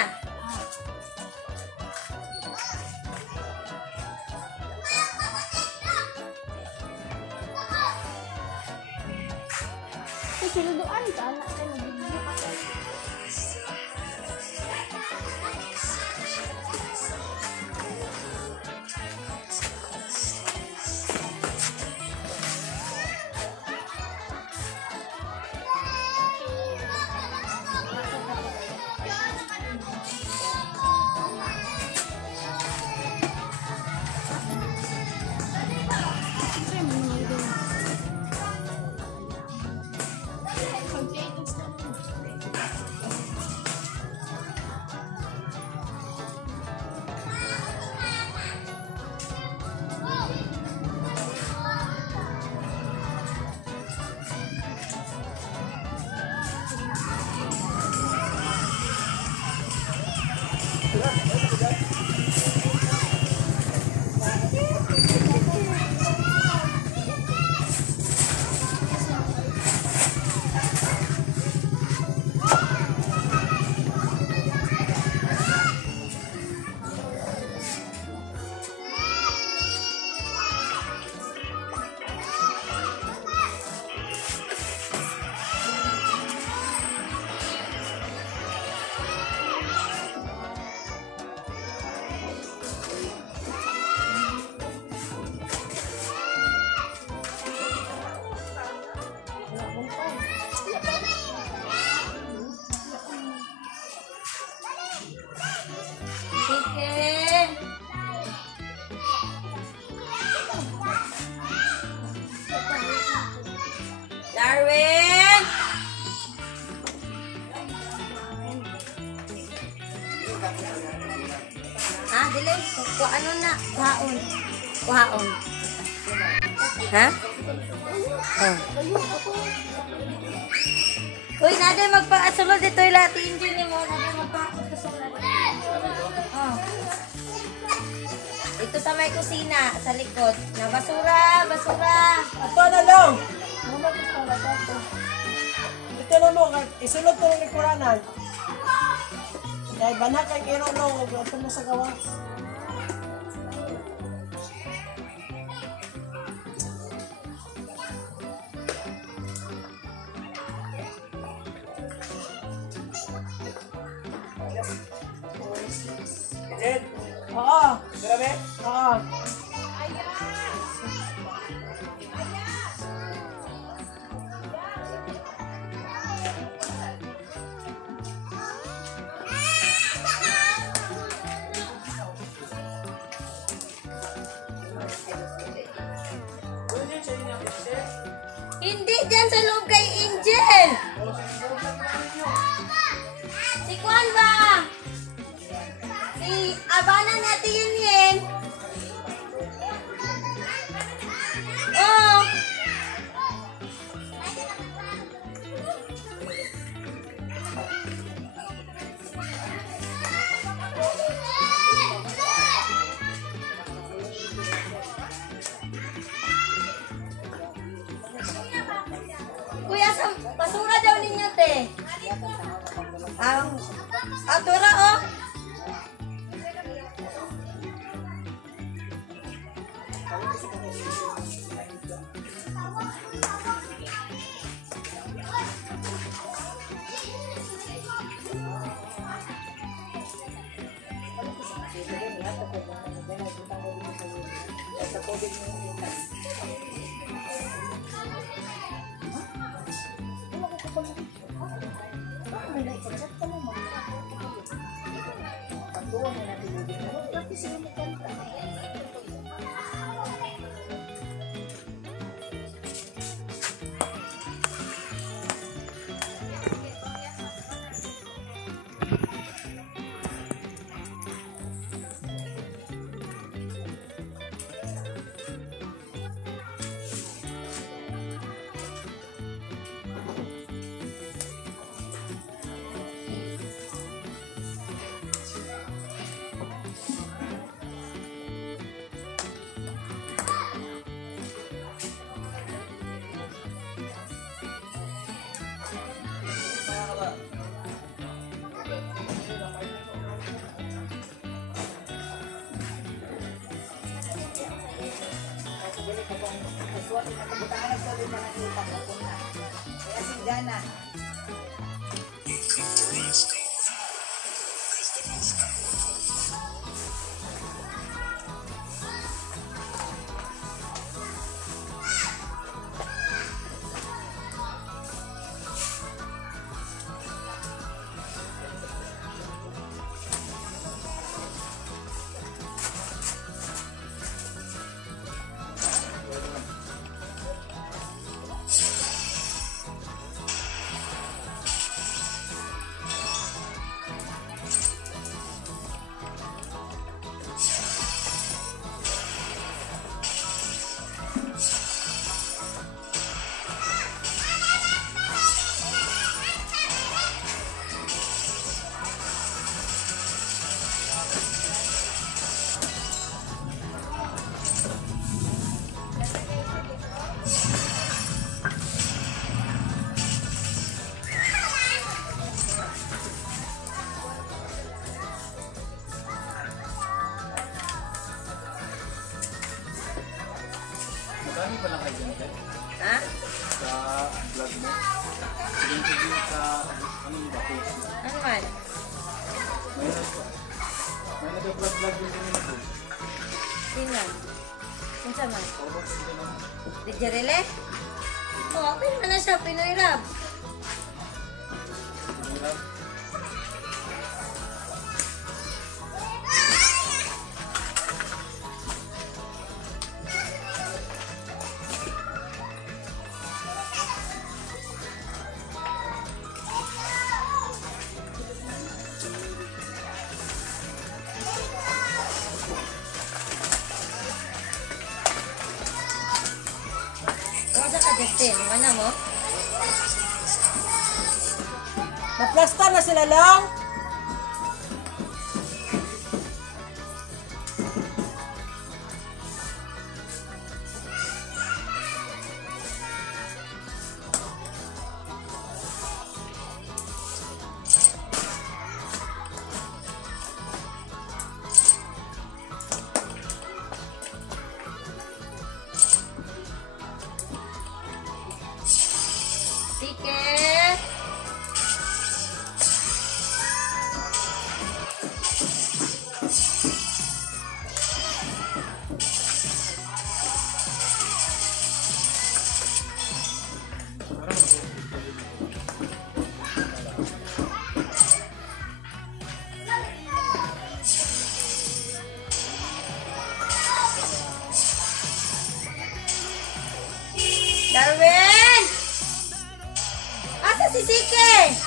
Sinuduan ka, anak ka nag-video ka. Darwin! Ah, dili. Ano na? Kuhaon. Kuhaon. Ha? Oh. Uy, naday magpaasulod dito yung lati engine mo. Naday magpaasulod. Oh. Ito sa may kusina, sa likod. Na basura, basura. Ato na lang. Ito na mo, isulod ko ng likuranan. Dahil banak kay Kiro no, ito mo sa gawa. Oo. Grabe? Oo. Hindi dyan sa loob kay Angel. Si Kwan ba? Si Abana natin yan. Oh. Magkano pa lang kayo dyan, Ted? Ha? Sa vlog mo? Interview sa, ano yung ba, post mo? Ano man? May nag-vlog din din ito. Sino? Sino man? Robot din din lang. Di Jarele? Oo, okay naman na siya. Pinoy Rap. Hirap. Wala ka, Justin. Ano mo? Naplasta na sila lang. Tiket. Darwin! Asa si Sike?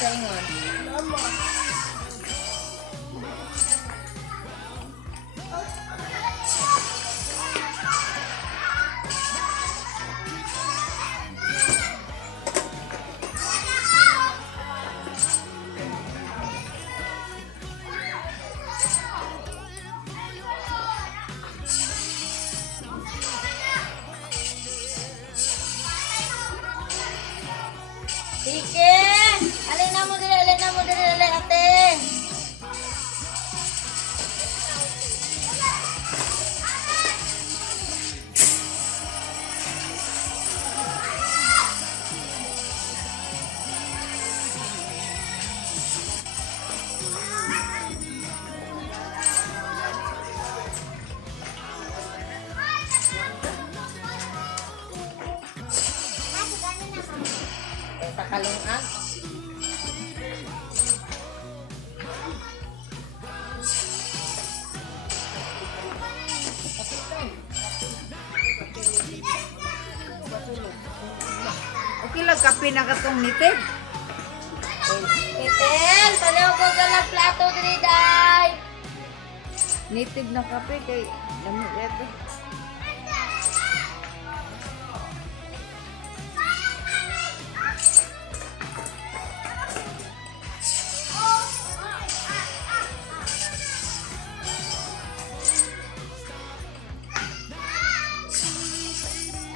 Kaingon. na mo dali ate. Takalungag. Okay lang kape na katong nitid. Kitel, palaw ko ka ng plato diri day. Nitid na kape kay dami ito.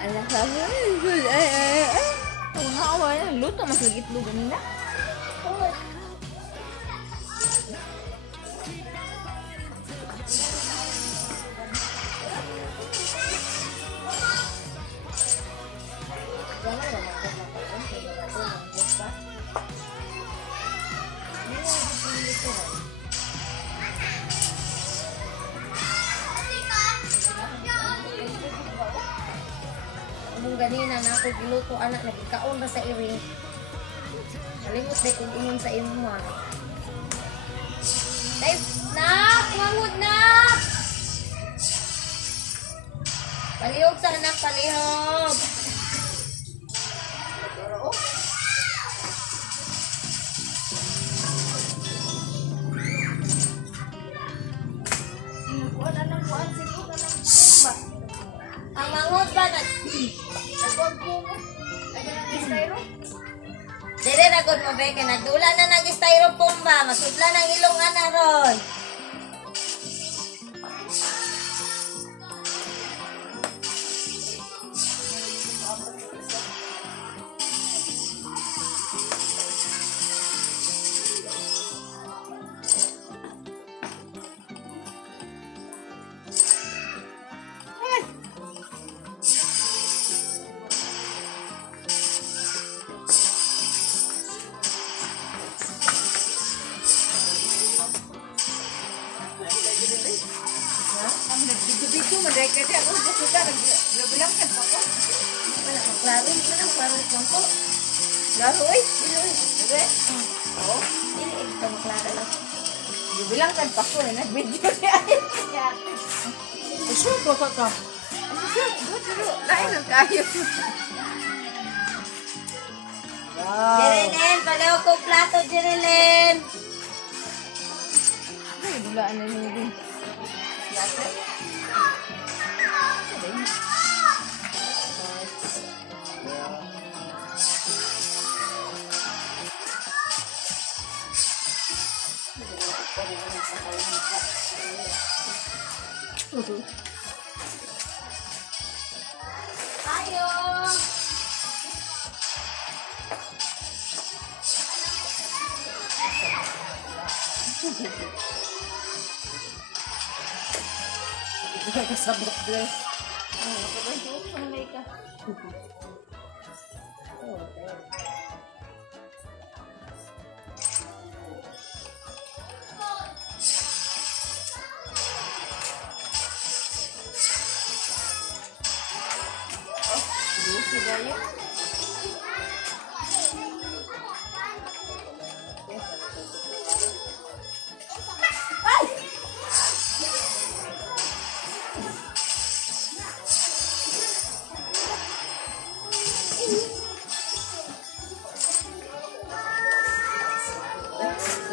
Alam ka mo, good. Ang hawa yan. Luto, mas lagit-luto ganina. Nung ganina na ako giluto anak nagikaon na sa iring. Kalimot na kung ingon sa imo ha. Dave, nak! Mangod na! Palihog sa anak, palihog! Ang mangod ba na? Dire na gud mo be kay nagdula na nag styrofoam ba masudla nang ilong ana ron. Dito madaya ka ako gusto ka nagbilang ka pa ko. Wala maklaro lang ko. Laro eh. Diba? Oo. Dili ito maklaro lang. Bilang kan pa ko eh. Nag-video niya. Sure ko ka. Lain ang kayo. Jerilyn, palaw ko plato Jerilyn. Ay, dulaan na niyo din. Plato? Ayo. Kasabot dress.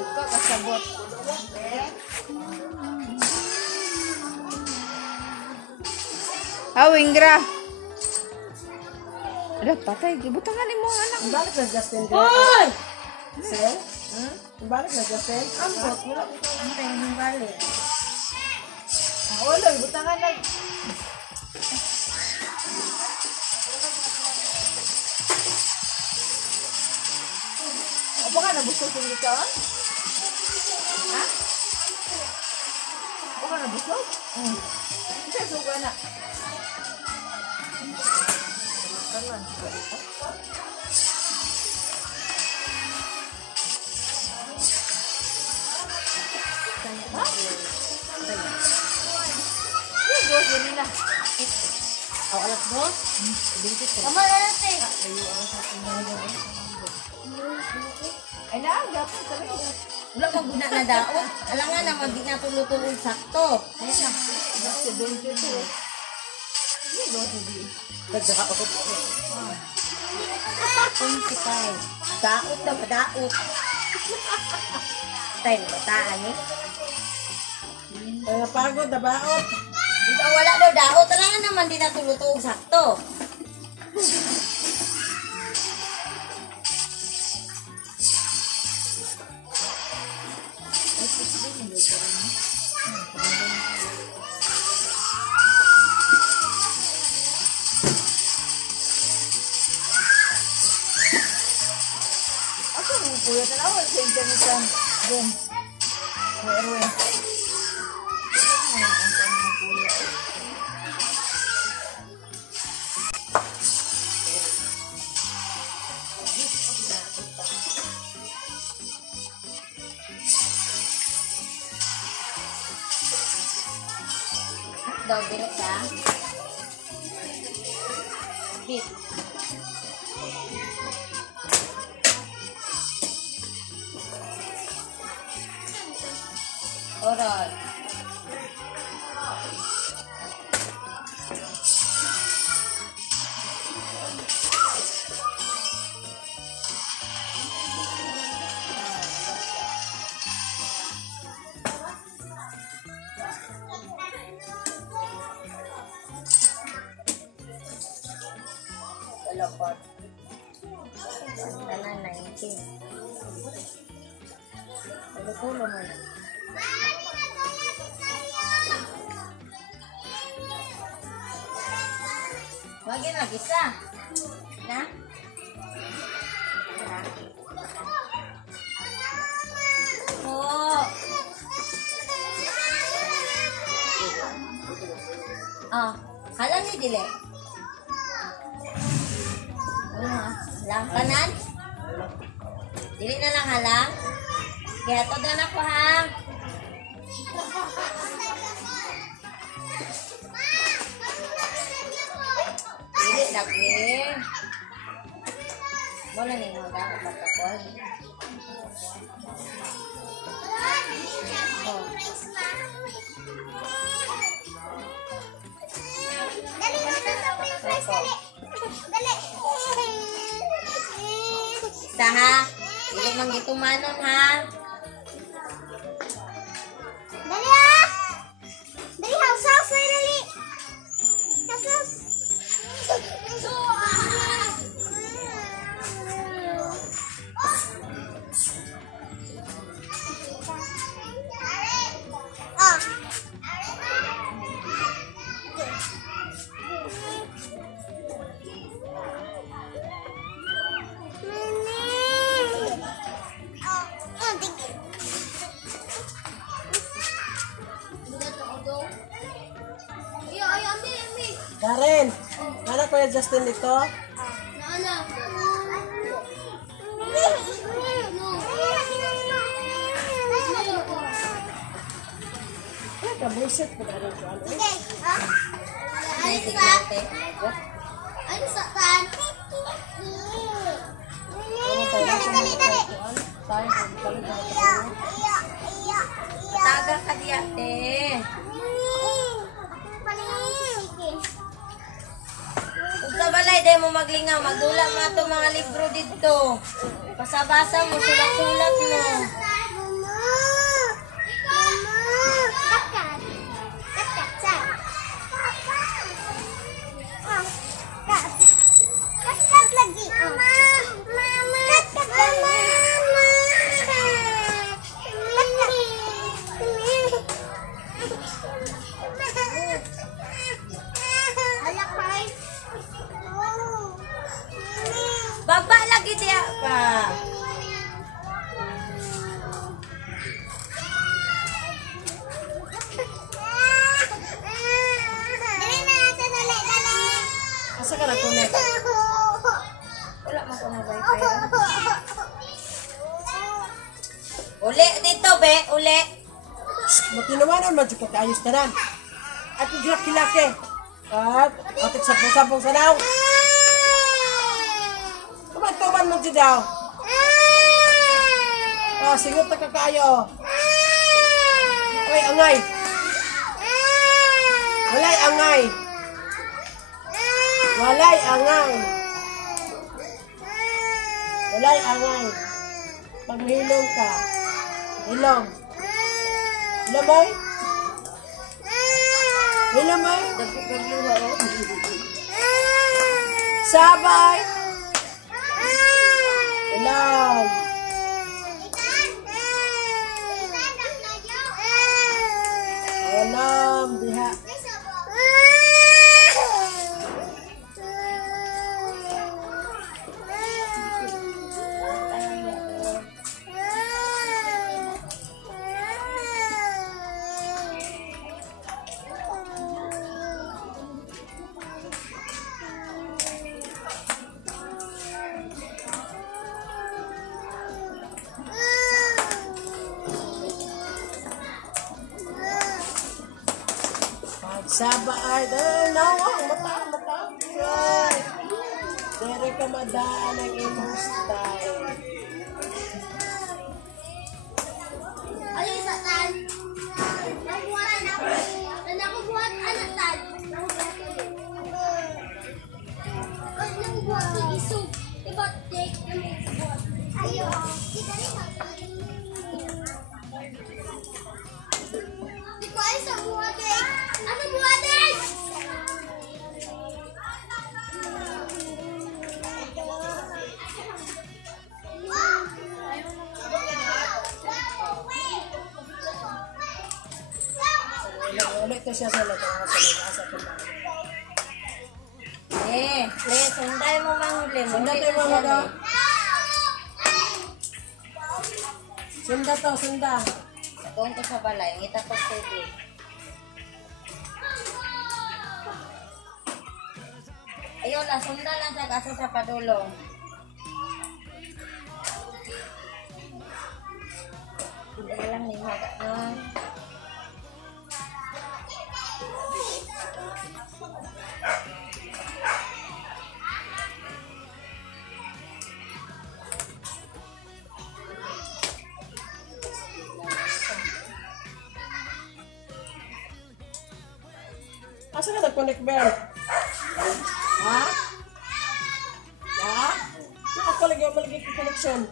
Suka kasabot. Wingra. Ada patay, gibutangan ni mo anak. Balik na Justin. Oy! Sir? Balik na Justin. Ambot, wala ko antay ng balik. Wala, butangan na. Apa Baka nabusog yung likawan? Ha? Baka nabusog? Isa suga na. Karuan. Ha? Yung dos yun nila. Alas dos? Tama na natin. Ay na, dapat talaga. Wala pang guna na daot. Alangan naman, di na tulutulog sakto. Ayan na. Dapat 22. Yung dos yun. Nagdakaot. 25. Daot na ba? Daot. Tayo na bataan eh. Pagod, nabaot. Dito wala daw daot. Alangan naman, di na tulutulog sakto. Ako yung kuya tanawal sa internet ang doon. Meron. Daw, bilik ka. Beef. Alright. Dalapot. Tanan 19. Tulo mo na. Wag na gisa. Na? Oh. Ah, halang ni dili. Lang kanan. Dili na lang halang. Kaya to na ko ha. Dili lagi. Bola ni mo dapat bakakol. Oh. Isa ha. Dili man gitumanon ha. Dali ah! Dali hausaw sir dali. Hausaw. Karen, anak ko yung Justin dito. Ay, kabuisit ko na rin ko. Ano sa tan? Dali. Taga ka di ate. Ug sa balay day mo maglingaw, magdula mo ato mga libro dito. Pasabasa mo, sulat-sulat mo. Baba lagi dia pa. dili. Matinawanan man siya kaayos tanan. At gilaki-laki. At atit sapong-sapong sanaw. Tuman-tuman mo siya daw. Singot na kakaayo. Ay, angay. Walay angay. Walay angay. Walay angay. Pag mahilong ka. Hilong. Lamoy? Lamoy? Sabay? Ilong. Ilong. Diha. Saba ay, nawang, mata. Dere ka madaan ang imong style. Ano yung isa tan? Nabuhat na ako. Nakubuhat ano tan? Nakubuhat yung iso. Diba take yung iso? Ayo. Kita rin ako. Di ko ay sa buhat eh. Ano buhat eh? Ulit to siya sa lahat. Sunday mo manghuli. Sunda tayo mga daw. Sunda to, sunda. Doon ko sa balay. Ngita ko sa TV. Ayun na, sunda lang sa kaso sa padulong. Hindi lang ni Maga na. Asa ka nag-connect bell? Ha? Ha? Ako lagi ang malagay ko connection.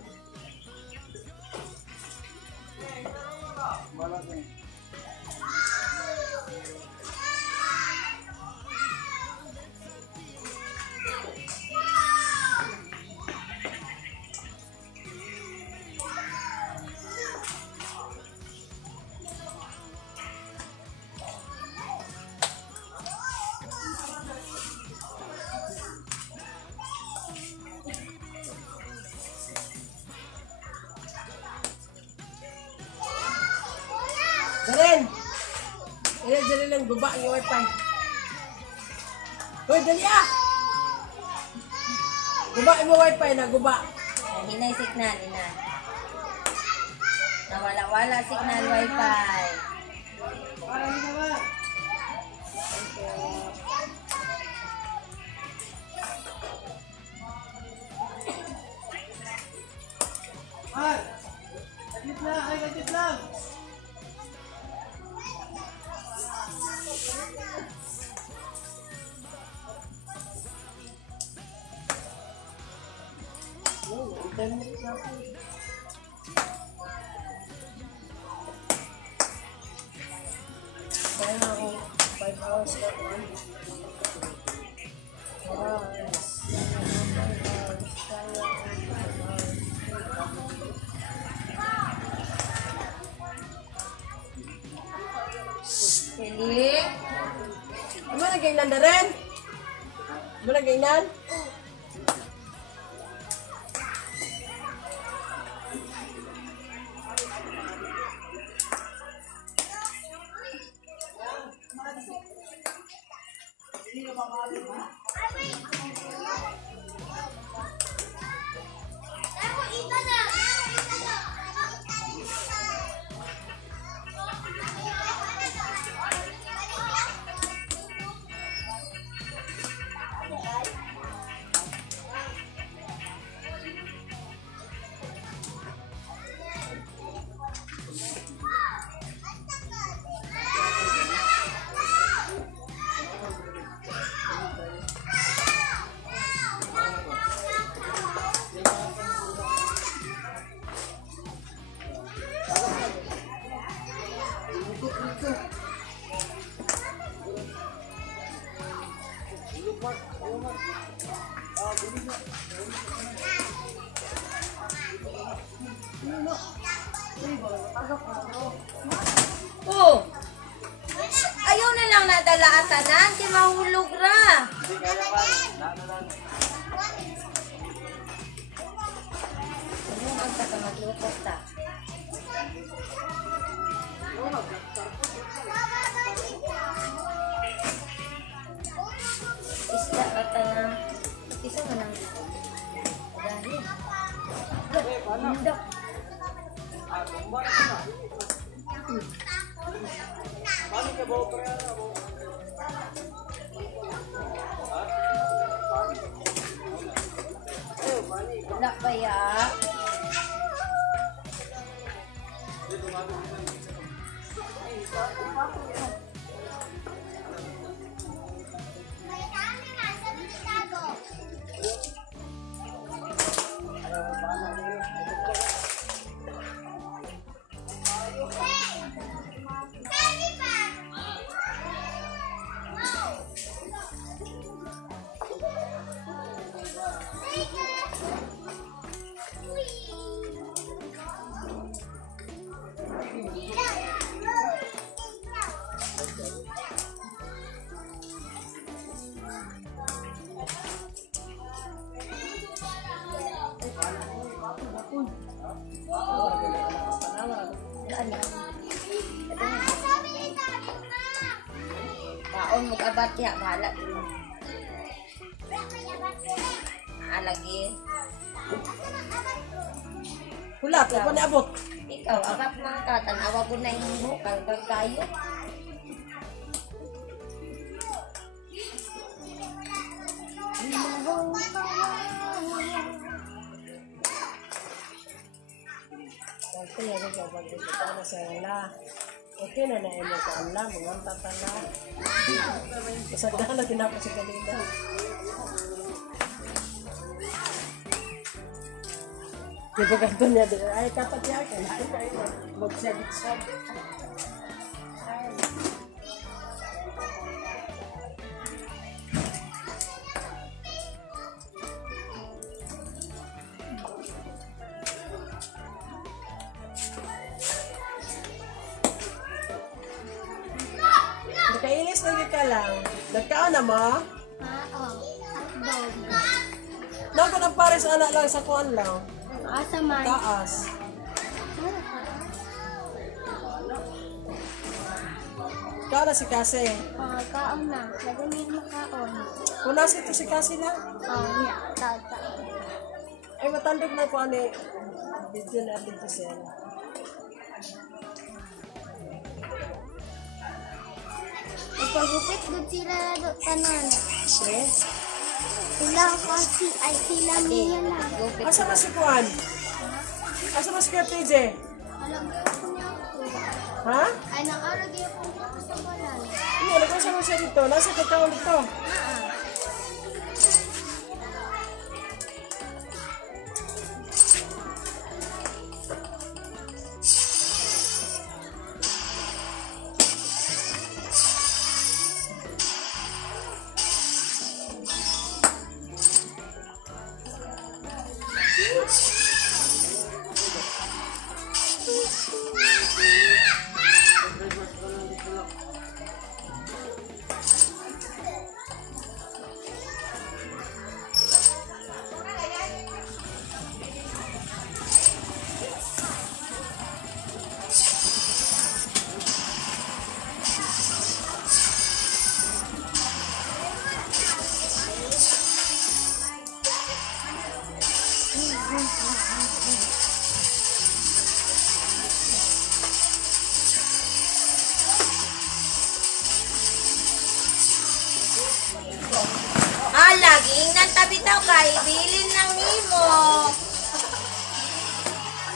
Daren! Dali lang, guba yung wifi. Hoy, dali ah! Guba yung wifi na, guba. Hinay signal, ina. Nawala-wala signal wifi. Agit lang! Kaya nga ako, 5 hours na ito. Pili. Ano nagingnan na rin? Ano nagingnan? dala atanan, di mahulog ra. Ang ka magluto ta. Isda atanan. Isa man ang dali. Hindak. Nak kaya? Kaon mo kabat ya, bahala dulu. Lagi. Hulat, ako na abot. Ikaw, abat mga ka, tanawa ko na yung bukal, kayo. Oke, ya udah coba kita na saya. Oke na na imo ko Allah mga tatala. Kasagahan na tinapa sa kanila. Diba ganito niya din? Ay, kapat niya. Kailangan kayo. Magsagit-sag. Nakainis na ka lang. Nagkaan na mo? Nago ng pares anak lang sa kuan lang. Asa man. Taas. Kaon si Kasi. Kaon na. Nagamit mo kaon. Kunas ito si Kasi lang. Yeah. Tata. Ay matandog na ko ani. Video na abid siya. Ipagupit gud sila do tanan. Yes. Sila kasi ay sila niya lang. Asa ba si Kuan? Asa ba si TJ? Alam ko niya. Ha? Ay nakaragay ko sa balan. Hindi, nagkasa mo siya dito. Nasa kakao dito. Laging nantabitaw ka, ibilin ng nimo.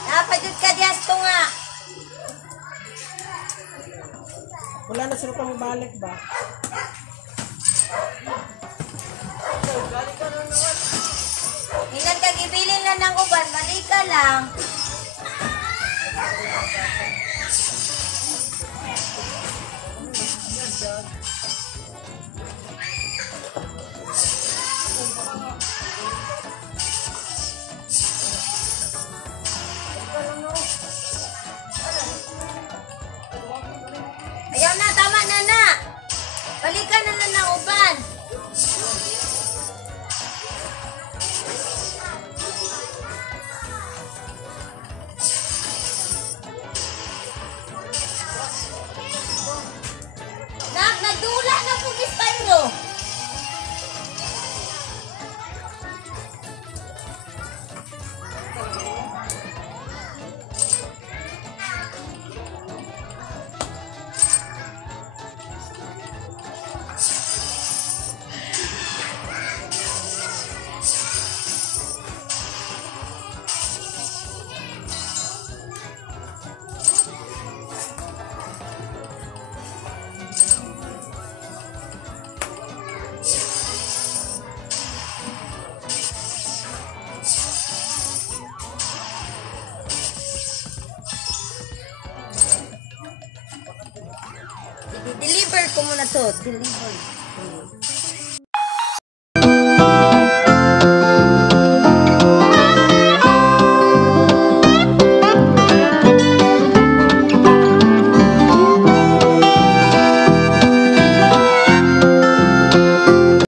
Napadod ka diyasto nga. Wala na sila pang balik ba? Hingan kag ibilin na ng uban, balik ka lang. Ayaw na, tama na na. Balik na ng uban. Nagdula na po Mr. Deliver ko muna to. Deliver.